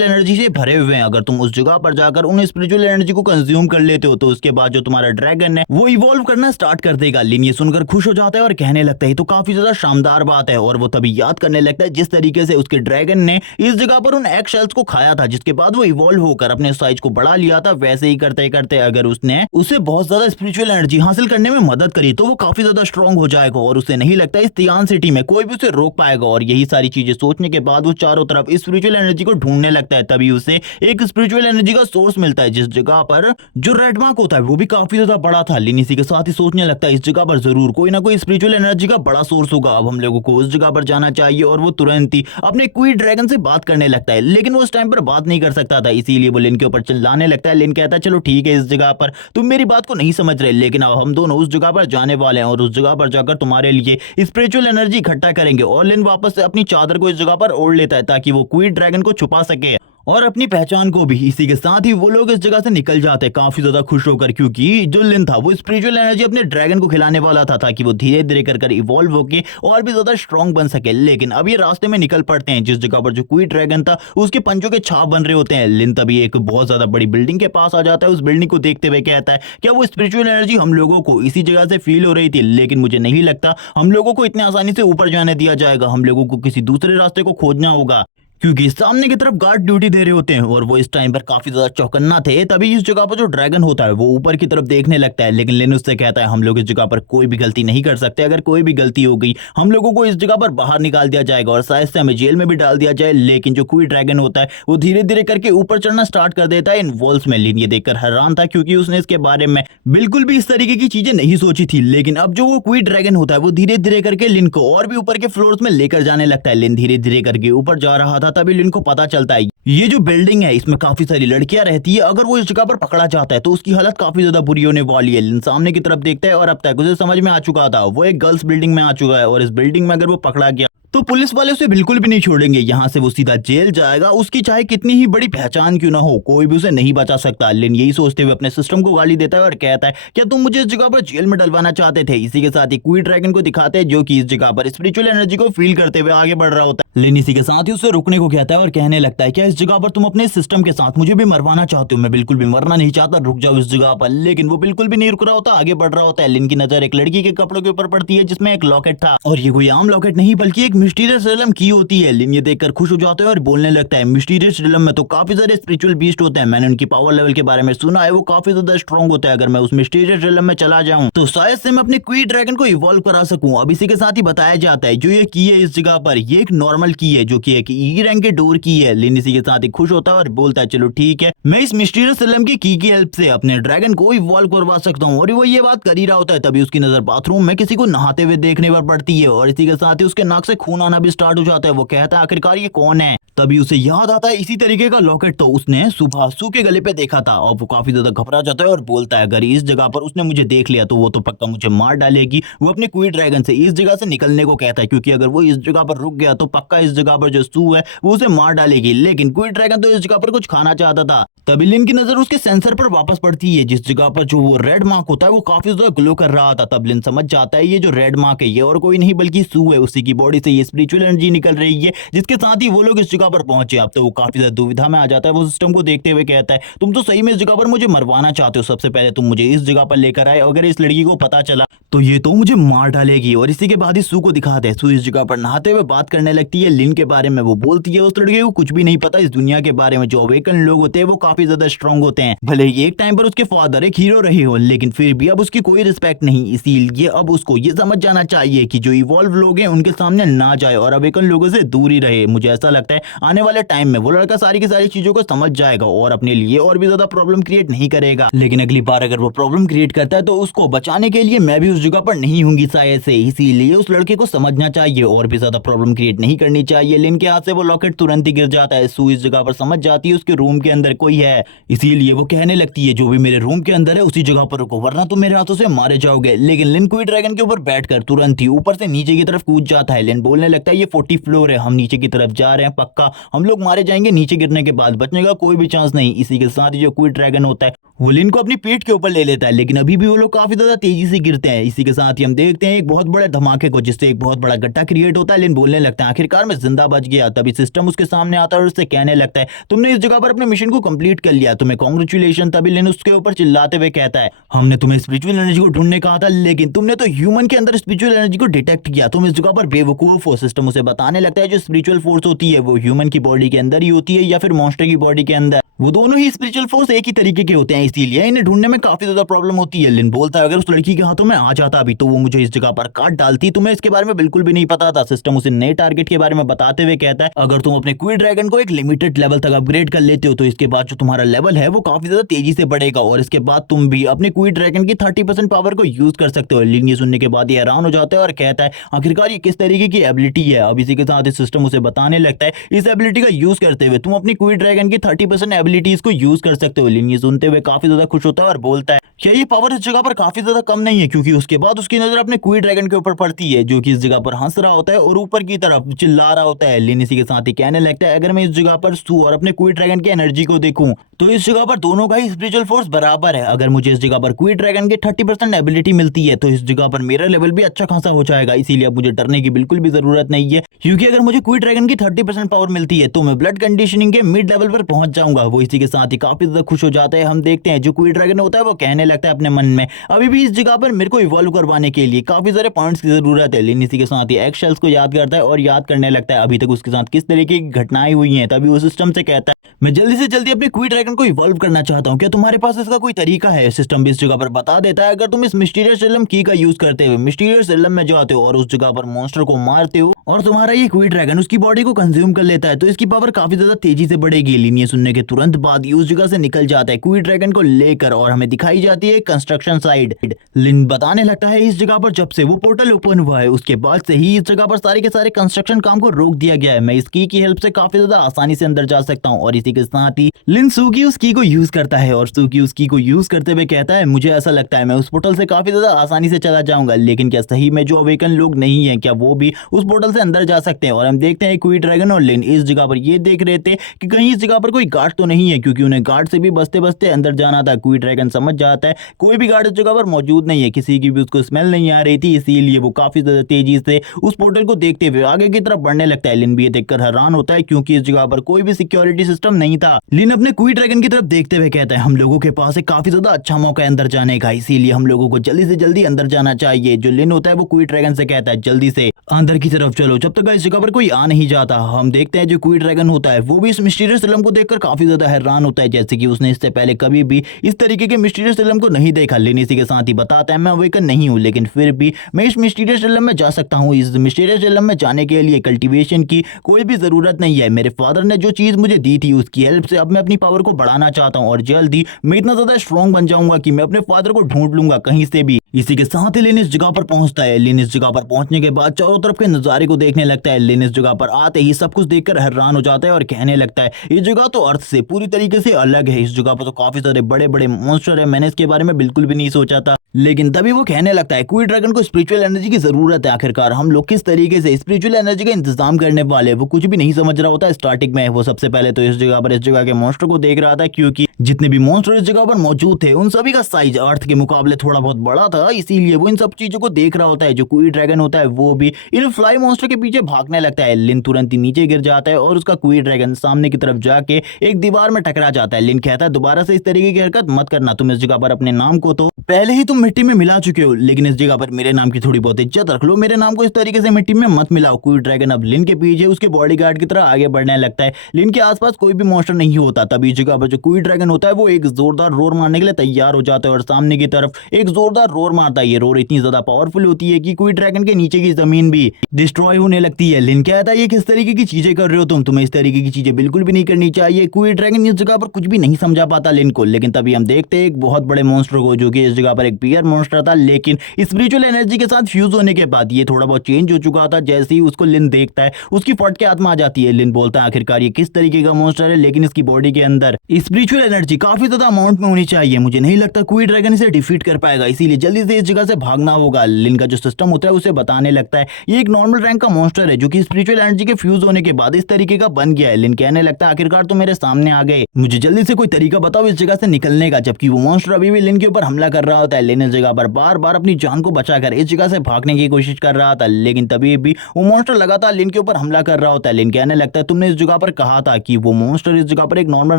एनर्जी से भरे हुए हैं। अगर तुम उस जगह पर जाकर उन स्पिरिचुअल एनर्जी को कंज्यूम कर लेते हो तो उसके बाद जो तुम्हारा ड्रैगन है वो इवॉल्व करना स्टार्ट कर देगा। लिन ये सुनकर खुश हो जाता है और कहने लगता है तो काफी ज्यादा शानदार बात है। और वो तभी याद करने लगता है जिस तरीके से उसके ड्रैगन ने इस जगह पर उन एग शेल्स को खाया था, जिसके बाद वो इवॉल्व होकर अपने साइज को बढ़ा लिया था, वैसे ही करते करते अगर उसने उसे बहुत ज्यादा स्पिरिचुअल एनर्जी हासिल करने में मदद करी तो वो काफी ज्यादा स्ट्रॉन्ग हो जाएगा और उसे नहीं लगता इस तियान सिटी में कोई भी उसे रोक पाएगा। और यही सारी चीजें सोचने के बाद वो चारों तरफ स्पिरिचुअल एनर्जी को ढूंढने लगता है। तभी उसे एक स्पिरिचुअल एनर्जी का सोर्स मिलता है, जिस जगह पर जो रेड मार्क होता है वो भी काफी ज्यादा बड़ा था। लिन इसी के साथ ही सोचने लगता है इस जगह पर जरूर कोई ना कोई स्पिरिचुअल एनर्जी का बड़ा सोर्स होगा, अब हम लोगों को उस जगह पर जाना चाहिए। और वो तुरंत ही अपने क्वीन ड्रैगन से बात करने लगता है, लेकिन वो उस टाइम पर बात नहीं कर सकता था, इसीलिए वो लिन के ऊपर चिल्लाने लगता है। लिन कहता है चलो ठीक है, इस जगह पर तुम मेरी बात को नहीं समझ रहे, लेकिन अब हम दोनों उस जगह पर जाने वाले हैं और उस जगह पर जाकर तुम्हारे लिए स्पिरिचुअल एनर्जी इकट्ठा करेंगे। और लिन वापस से अपनी चादर को इस जगह पर ओढ़ लेता है ताकि वो क्वीन ड्रैगन को छुपा सके और अपनी पहचान को भी। इसी के साथ ही वो लोग इस जगह से निकल जाते हैं काफी ज्यादा खुश होकर, क्योंकि जो लिन था वो स्पिरिचुअल एनर्जी अपने ड्रैगन को खिलाने वाला था ताकि वो धीरे धीरे कर इवॉल्व होके और भी ज्यादा स्ट्रॉन्ग बन सके। लेकिन अब ये रास्ते में निकल पड़ते हैं जिस जगह पर जो क्वीन ड्रैगन था उसके पंजों के छाप बन रहे होते हैं। लिन तभी एक बहुत ज्यादा बड़ी बिल्डिंग के पास आ जाता है। उस बिल्डिंग को देखते हुए कहता है क्या वो स्पिरिचुअल एनर्जी हम लोगों को इसी जगह से फील हो रही थी, लेकिन मुझे नहीं लगता हम लोगों को इतने आसानी से ऊपर जाने दिया जाएगा, हम लोगों को किसी दूसरे रास्ते को खोजना होगा, क्योंकि सामने की तरफ गार्ड ड्यूटी दे रहे होते हैं। और वो इस टाइम पर काफी ज्यादा चौकन्ना थे। तभी इस जगह पर जो ड्रैगन होता है वो ऊपर की तरफ देखने लगता है, लेकिन लिन उससे कहता है हम लोग इस जगह पर कोई भी गलती नहीं कर सकते, अगर कोई भी गलती हो गई हम लोगों को इस जगह पर बाहर निकाल दिया जाएगा और शायद से हमें जेल में भी डाल दिया जाए। लेकिन जो क्वीन ड्रैगन होता है वो धीरे धीरे करके ऊपर चढ़ना स्टार्ट कर देता है इन वॉल्स में। लिन ये देखकर हैरान था क्योंकि उसने इसके बारे में बिल्कुल भी इस तरीके की चीजें नहीं सोची थी। लेकिन अब जो वो क्वीन ड्रैगन होता है वो धीरे धीरे करके लिन को और भी ऊपर के फ्लोर्स में लेकर जाने लगता है। लिन धीरे धीरे करके ऊपर जा रहा था, तभी लिन को पता चलता है ये जो बिल्डिंग है इसमें काफी सारी लड़कियां रहती है, अगर वो इस जगह पर पकड़ा जाता है तो उसकी हालत काफी ज्यादा बुरी होने वाली है। लिन सामने की तरफ देखता है और अब तक उसे समझ में आ चुका था वो एक गर्ल्स बिल्डिंग में आ चुका है और इस बिल्डिंग में अगर वो पकड़ा गया तो पुलिस वाले उसे बिल्कुल भी नहीं छोड़ेंगे, यहाँ से वो सीधा जेल जाएगा। उसकी चाहे कितनी ही बड़ी पहचान क्यों ना हो कोई भी उसे नहीं बचा सकता। लिन यही सोचते हुए अपने सिस्टम को गाली देता है और कहता है क्या तुम मुझे इस जगह पर जेल में डलवाना चाहते थे। इसी के साथ ही क्वीन ड्रैगन को दिखाते हैं जो कि इस जगह पर स्पिरिचुअल एनर्जी को फील करते हुए आगे बढ़ रहा होता है। लिन इसी के साथ ही उसे रुकने को कहता है और कहने लगता है क्या इस जगह पर तुम अपने सिस्टम के साथ मुझे भी मरवाना चाहते हो। मैं बिल्कुल भी मरना नहीं चाहता, रुक जाओ इस जगह पर। लेकिन वो बिल्कुल भी नहीं रुक रहा होता, आगे बढ़ रहा होता है। लिन की नजर एक लड़की के कपड़ों के ऊपर पड़ती है जिसमें एक लॉकेट था और ये कोई आम लॉकेट नहीं बल्कि एक मिस्टीरियस रिलम की होती है। लिन ये देखकर खुश हो जाता है और बोलने लगता है मिस्टीरियस रिलम में तो काफी सारे स्पिरिचुअल बीस्ट होते हैं, मैंने उनकी पावर लेवल के बारे में सुना है, वो काफी ज्यादा स्ट्रॉन्ग होता है। अगर मैं उस मिस्टीरियस रिलम में चला जाऊं तो शायद से मैं अपने क्वीन ड्रैगन को इवॉल्व करा सकूं। अब इसी के साथ ही बताया जाता है जो ये की है इस जगह पर ये एक नॉर्मल की है जो कि एक ई रैंक के डोर की है। लिन इसी के साथ ही खुश होता है और बोलता है चलो ठीक है, मैं इस मिस्टीरियस रिलम की हेल्प से अपने ड्रैगन को इवॉल्व करवा सकता हूँ। और वो ये बात कर ही रहा होता है तभी उसकी नजर बाथरूम में किसी को नहाते हुए देखने पर पड़ती है और इसी के साथ ही उसके नाक से खून आना भी स्टार्ट हो जाता है। वो कहता है आखिरकार ये कौन है। तभी उसे याद आता है इसी तरीके का लॉकेट तो उसने सुबह सू के गले पे देखा था और वो काफी ज्यादा घबरा जाता है और बोलता है अगर इस जगह पर उसने मुझे देख लिया तो वो तो पक्का मुझे मार डालेगी। वो अपने क्वीन ड्रैगन से इस जगह से निकलने को कहता है क्योंकि अगर वो इस जगह पर रुक गया तो पक्का इस जगह पर जो सू है वो उसे मार डालेगी। लेकिन क्वीन ड्रैगन तो इस जगह पर कुछ खाना चाहता था। तभी लिन की नजर उसके सेंसर पर वापस पड़ती है जिस जगह पर जो वो रेड मार्क होता है वो काफी ज्यादा ग्लो कर रहा था। तब लिन समझ जाता है ये जो रेड मार्क है ये और कोई नहीं बल्कि सू है, उसी की बॉडी से ये स्पिरिचुअल एनर्जी निकल रही है जिसके साथ ही वो लोग इस जगह पर पहुंचे। अब तो वो काफी ज्यादा दुविधा में आ जाता है। वो सिस्टम को देखते हुए कहता है तुम तो सही में इस जगह पर मुझे मरवाना चाहते हो, सबसे पहले तुम मुझे इस जगह पर लेकर आए, अगर इस लड़की को पता चला तो ये तो मुझे मार डालेगी। और इसी के बाद ही सू को दिखाते हैं, सू इस जगह पर नहाते हुए बात करने लगती है लिन के बारे में। वो बोलती है उस लड़के को कुछ भी नहीं पता इस दुनिया के बारे में। जो अवेकन लोग होते हैं वो काफी ज्यादा स्ट्रांग होते हैं। भले ही एक टाइम पर उसके फादर एक हीरो रहे हो, लेकिन फिर भी अब उसकी कोई रिस्पेक्ट नहीं। इसीलिए अब उसको ये समझ जाना चाहिए कि जो इवॉल्व लोग हैं उनके सामने ना जाए और अवेकन लोगों से दूर ही रहे। मुझे ऐसा लगता है आने वाले टाइम में वो लड़का सारी की सारी चीजों को समझ जाएगा और अपने लिए और भी ज्यादा प्रॉब्लम क्रिएट नहीं करेगा। लेकिन अगली बार अगर वो प्रॉब्लम क्रिएट करता है तो उसको बचाने के लिए मैं भी उस जगह पर नहीं हूँ शायद से। इसीलिए उस लड़के को समझना चाहिए और भी ज्यादा प्रॉब्लम क्रिएट नहीं करनी चाहिए। लिन के हाथ से वो लॉकेट तुरंत ही गिर जाता है। सू इस जगह पर समझ जाती है उसके रूम के अंदर कोई है, इसीलिए वो कहने लगती है जो भी मेरे रूम के अंदर है उसी जगह पर रुको वरना तुम मेरे हाथों से मारे जाओगे। लेकिन लिन क्वी ड्रैगन के ऊपर बैठकर तुरंत ही ऊपर से नीचे की तरफ कूद जाता है। लिन बोलने लगता है ये 40 फ्लोर है, हम नीचे की तरफ जा रहे हैं, पक्का हम लोग मारे जाएंगे नीचे गिरने के बाद, बचने का कोई भी चांस नहीं। इसी के साथ ही जो क्वी ड्रैगन होता है वो लिन को अपनी पीठ के ऊपर ले लेता है, लेकिन अभी भी वो लोग काफी ज्यादा तेजी से गिरते हैं। इसी के साथ ही हम देखते हैं एक बहुत बड़े धमाके को जिससे एक बहुत बड़ा गड्ढा क्रिएट होता है। लिन बोलने लगता है आखिरकार मैं जिंदा बच गया। तभी सिस्टम उसके सामने आता है और उससे कहने लगता है तुमने इस जगह पर अपने मिशन को कंप्लीट कर लिया, तुम्हें कांग्रेचुलेशन। तभी लिन उसके ऊपर चिल्लाते हुए कहता है हमने तुम्हें स्पिरिचुअल एनर्जी को ढूंढने कहा था, लेकिन तुमने तो ह्यूमन के अंदर स्पिरिचुअल एनर्जी को डिटेक्ट किया, तुम इस जगह पर बेवकूफ हो। सिस्टम उसे बताने लगता है जो स्पिरिचुअल फोर्स होती है वो ह्यूमन की बॉडी के अंदर ही होती है या फिर मॉन्स्टर की बॉडी के अंदर, वो दोनों ही स्पिरिचुअल फोर्स एक ही तरीके के होते हैं, इसीलिए इन्हें ढूंढने में काफी ज्यादा प्रॉब्लम होती है। लिन बोलता है अगर उस लड़की के हाथों में आ जाता अभी तो वो मुझे इस जगह पर काट डालती, तुम्हें इसके बारे में बिल्कुल भी नहीं पता था। सिस्टम उसे नए टारगेट के बारे में बताते हुए कहता है अगर तुम अपने क्वी ड्रैगन को एक लिमिटेड लेवल तक अपग्रेड कर लेते हो तो इसके बाद जो तुम्हारा लेवल है वो काफी ज्यादा तेजी से बढ़ेगा और इसके बाद तुम भी अपने क्वी ड्रैगन की 30% पावर को यूज कर सकते हो। लिन ये सुनने के बाद ये हैरान हो जाता है और कहता है आखिरकार ये किस तरीके की एबिलिटी है। अब इसी के साथ सिस्टम उसे बताने लगता है इस एबिलिटी का यूज करते हुए तुम अपनी क्वी ड्रैगन की 30% एबिलिटीज को यूज कर सकते हो। लिन ये सुनते हुए काफी ज्यादा खुश होता है और बोलता है क्या ये पावर इस जगह पर काफी ज्यादा कम नहीं है, क्योंकि उसके बाद उसकी नजर अपने क्वी ड्रैगन के ऊपर पड़ती है जो कि इस जगह पर हंस रहा होता है और ऊपर की तरफ चिल्ला रहा होता है। लिन इसी के साथ ही कहने लगता है अगर मैं इस जगह पर सू और अपने क्वी ड्रैगन की एनर्जी को देखूं तो इस जगह पर दोनों का ही स्पिरिचुअल फोर्स बराबर है। अगर मुझे इस जगह पर क्वी ड्रैगन की 30% एबिलिटी मिलती है तो इस जगह पर मेरा लेवल भी अच्छा खासा हो जाएगा, इसीलिए अब मुझे डरने की बिल्कुल भी जरूरत नहीं है, क्योंकि अगर मुझे क्वी ड्रैगन की 30% पावर मिलती है तो मैं ब्लड कंडीशनिंग के मिड लेवल पर पहुंच जाऊंगा। वो इसी के साथ ही काफी ज्यादा खुश हो जाता है। हम देखते हैं जो क्वी ड्रैगन होता है वो कहने लगता है अपने मन में अभी भी इस जगह पर मेरे को इवॉल्व करवाने के लिए काफी सारे पॉइंट्स की जरूरत है। लिन इसी के साथ ही एक्शेल्स को याद करता है और याद करने लगता है अभी तक उसके साथ किस तरीके की घटनाएं हुई हैं। तभी वो सिस्टम से कहता है मैं जल्दी से जल्दी अपने क्वी ड्रैगन को इवॉल्व करना चाहता हूं, क्या तुम्हारे पास इसका कोई तरीका है। सिस्टम भी इस जगह पर बता देता है अगर तुम इस मिस्टीरियस रिलम की का यूज करते हुए मिस्टीरियस रिलम में जाते हो और उस जगह पर मॉन्स्टर को मारते हो और तुम्हारा ये क्वी ड्रैगन उसकी बॉडी को कंज्यूम कर लेता है तो इसकी पावर काफी ज्यादा तेजी से बढ़ेगी। लिन ये सुनने के तुरंत बाद ही उस जगह से निकल जाता है क्वी ड्रैगन को लेकर और हमें दिखाई जाती है कंस्ट्रक्शन साइड। लिन बताने लगता है इस जगह पर जब से वो पोर्टल ओपन हुआ है उसके बाद से ही इस जगह पर सारे के सारे कंस्ट्रक्शन काम को रोक दिया गया है। मैं इस की हेल्प से काफी ज्यादा आसानी से अंदर जा सकता हूँ। और इसी के साथ ही लिन सू की उस की को यूज करता है और सू की उस की को यूज करते हुए कहता है मुझे ऐसा लगता है मैं उस पोर्टल से काफी ज्यादा आसानी से चला जाऊंगा, लेकिन क्या सही में जो अवेकन लोग नहीं है क्या वो भी उस पोर्टल से अंदर जा सकते हैं। और हम देखते हैं क्वी ड्रैगन और लिन इस जगह पर ये देख रहे थे कि कहीं इस जगह पर कोई गार्ड तो नहीं है, क्योंकि उन्हें गार्ड से भी बचते बचते अंदर जाना था। क्वी ड्रैगन समझ जाता है कोई भी गार्ड इस जगह पर मौजूद नहीं है, किसी की भी उसको स्मेल नहीं आ रही थी, इसीलिए वो काफी ज्यादा तेजी से उस पोर्टल को देखते हुए आगे की तरफ बढ़ने लगता है। लिन भी ये देखकर हैरान होता है क्योंकि इस जगह पर कोई भी सिक्योरिटी सिस्टम नहीं था। लिन अपने क्वी ड्रैगन की तरफ देखते हुए कहता है हम लोगों के पास एक काफी ज्यादा अच्छा मौका है अंदर जाने का, इसीलिए हम लोगों को जल्दी से जल्दी अंदर जाना चाहिए। जो लिन होता है वो क्वी ड्रैगन से कहता है जल्दी से अंदर की तरफ चलो जब तक इस जगह पर कोई आ नहीं जाता। हम देखते हैं जो क्वी ड्रैगन होता है वो भी इस मिस्टीरियस रिलम को देखकर काफी ज्यादा हैरान होता है, जैसे कि उसने इससे पहले कभी भी इस तरीके के मिस्टीरियस रिलम को नहीं देखा। लिन इसी के साथ ही बताता है मैं अवेकन नहीं हूं, लेकिन फिर भी मैं इस मिस्टीरियस रिलम में जा सकता हूं। इस मिस्टीरियस रिलम में जाने के लिए कल्टीवेशन की कोई भी जरूरत नहीं है। मेरे फादर ने जो चीज मुझे दी थी उसकी हेल्प से अब मैं अपनी पावर को बढ़ाना चाहता हूं और जल्दी मैं इतना ज्यादा स्ट्रॉन्ग बन जाऊंगा कि मैं अपने फादर को ढूंढ लूंगा कहीं से भी। इसी के साथ ही लिन इस जगह पर पहुंचता है। लिन इस जगह पर पहुंचने के बाद चारों तरफ के नजारे को देखने लगता है। लिन इस जगह पर आते ही सब कुछ देखकर हैरान हो जाता है और कहने लगता है ये जगह तो अर्थ से पूरी तरीके से अलग है, इस जगह पर तो काफी सारे बड़े बड़े मॉन्स्टर है, मैंने इसके बारे में बिल्कुल भी नहीं सोचा था। लेकिन तभी वो कहने लगता है क्वी ड्रैगन को स्पिरिचुअल एनर्जी की जरूरत है, आखिरकार हम लोग किस तरीके से स्पिरिचुअल एनर्जी का इंतजाम करने वाले। वो कुछ भी नहीं समझ रहा होता स्टार्टिंग में। वो सबसे पहले तो इस जगह के मॉन्स्टर को देख रहा था, क्योंकि जितने भी मॉन्स्टर इस जगह पर मौजूद थे उन सभी का साइज अर्थ के मुकाबले थोड़ा बहुत बड़ा था, था, इसीलिए वो इन सब चीजों को देख रहा होता है। जो क्वी ड्रैगन होता है वो भी इन फ्लाई मॉन्स्टर के पीछे भागने लगता है। लिन तुरंत ही नीचे गिर जाता है और उसका क्वी ड्रैगन सामने की तरफ जाके एक दीवार में टकरा जाता है। लिन कहता है दोबारा से इस तरीके की हरकत मत करना, तुम इस जगह पर अपने नाम को तो पहले ही तुम मिट्टी में मिला चुके हो, लेकिन इस जगह पर मेरे नाम की थोड़ी बहुत इज्जत रख लो, मेरे नाम को इस तरीके से मिट्टी में मत मिलाओ। क्वी ड्रैगन अब लिन के पीछे उसके बॉडीगार्ड की तरह आगे बढ़ने लगता है। लिन के आसपास कोई भी मॉन्स्टर नहीं होता। तभी इस जगह पर जो क्वी ड्रैगन होता है वो एक जोरदार रोर मारने के लिए तैयार हो जाता है और सामने की तरफ एक जोरदार रोर मारता है। ये रोर इतनी ज्यादा पावरफुल होती है कि क्वी ड्रैगन के नीचे की जमीन भी डिस्ट्रॉय होने लगती है। लिन कहता है ये किस तरीके की चीजें कर रहे हो तुम्हें इस तरीके की चीजें बिल्कुल भी नहीं करनी चाहिए। क्वी ड्रैगन इस जगह पर कुछ भी नहीं समझा पाता लिन को, लेकिन तभी हम देखते हैं एक बहुत बड़े मॉन्स्टर को, जो कि इस जगह पर एक बियर मॉन्स्टर था, लेकिन स्पिरिचुअल एनर्जी के साथ फ्यूज होने के बाद ये थोड़ा बहुत चेंज हो चुका था। जैसे ही उसको लिन देखता है उसकी फट के आत्मा आ जाती है। लिन बोलता है आखिरकार ये किस तरीके का मॉन्स्टर है, लेकिन इसकी बॉडी के अंदर स्पिरिचुअल एनर्जी काफी ज्यादा अमाउंट में होनी चाहिए, मुझे नहीं लगता क्वी ड्रैगन इसे डिफीट कर पाएगा, इसीलिए जल्दी से इस जगह से भागना होगा। लिन का जो सिस्टम होता है उसे बताने लगता है ये एक नॉर्मल रैंक का मॉन्स्टर है जो कि स्पिरिचुअल एनर्जी के फ्यूज होने के बाद इस तरीके का बन गया है। लिन कहने लगता है आखिरकार तो मेरे सामने आ गए, मुझे जल्दी से कोई तरीका बताओ इस जगह से निकलने का। जबकि वो मॉन्स्टर अभी भी लिन के ऊपर हमला कर रहा होता है। लिन इस जगह पर बार बार अपनी जान को बचाकर इस जगह से भागने की कोशिश कर रहा था, लेकिन तभी भी वो मॉन्स्टर लगातार लिन के ऊपर हमला कर रहा होता है। लिन कहने लगता है तुमने इस जगह पर कहा था कि वो मॉन्स्टर इस जगह पर एक नॉर्मल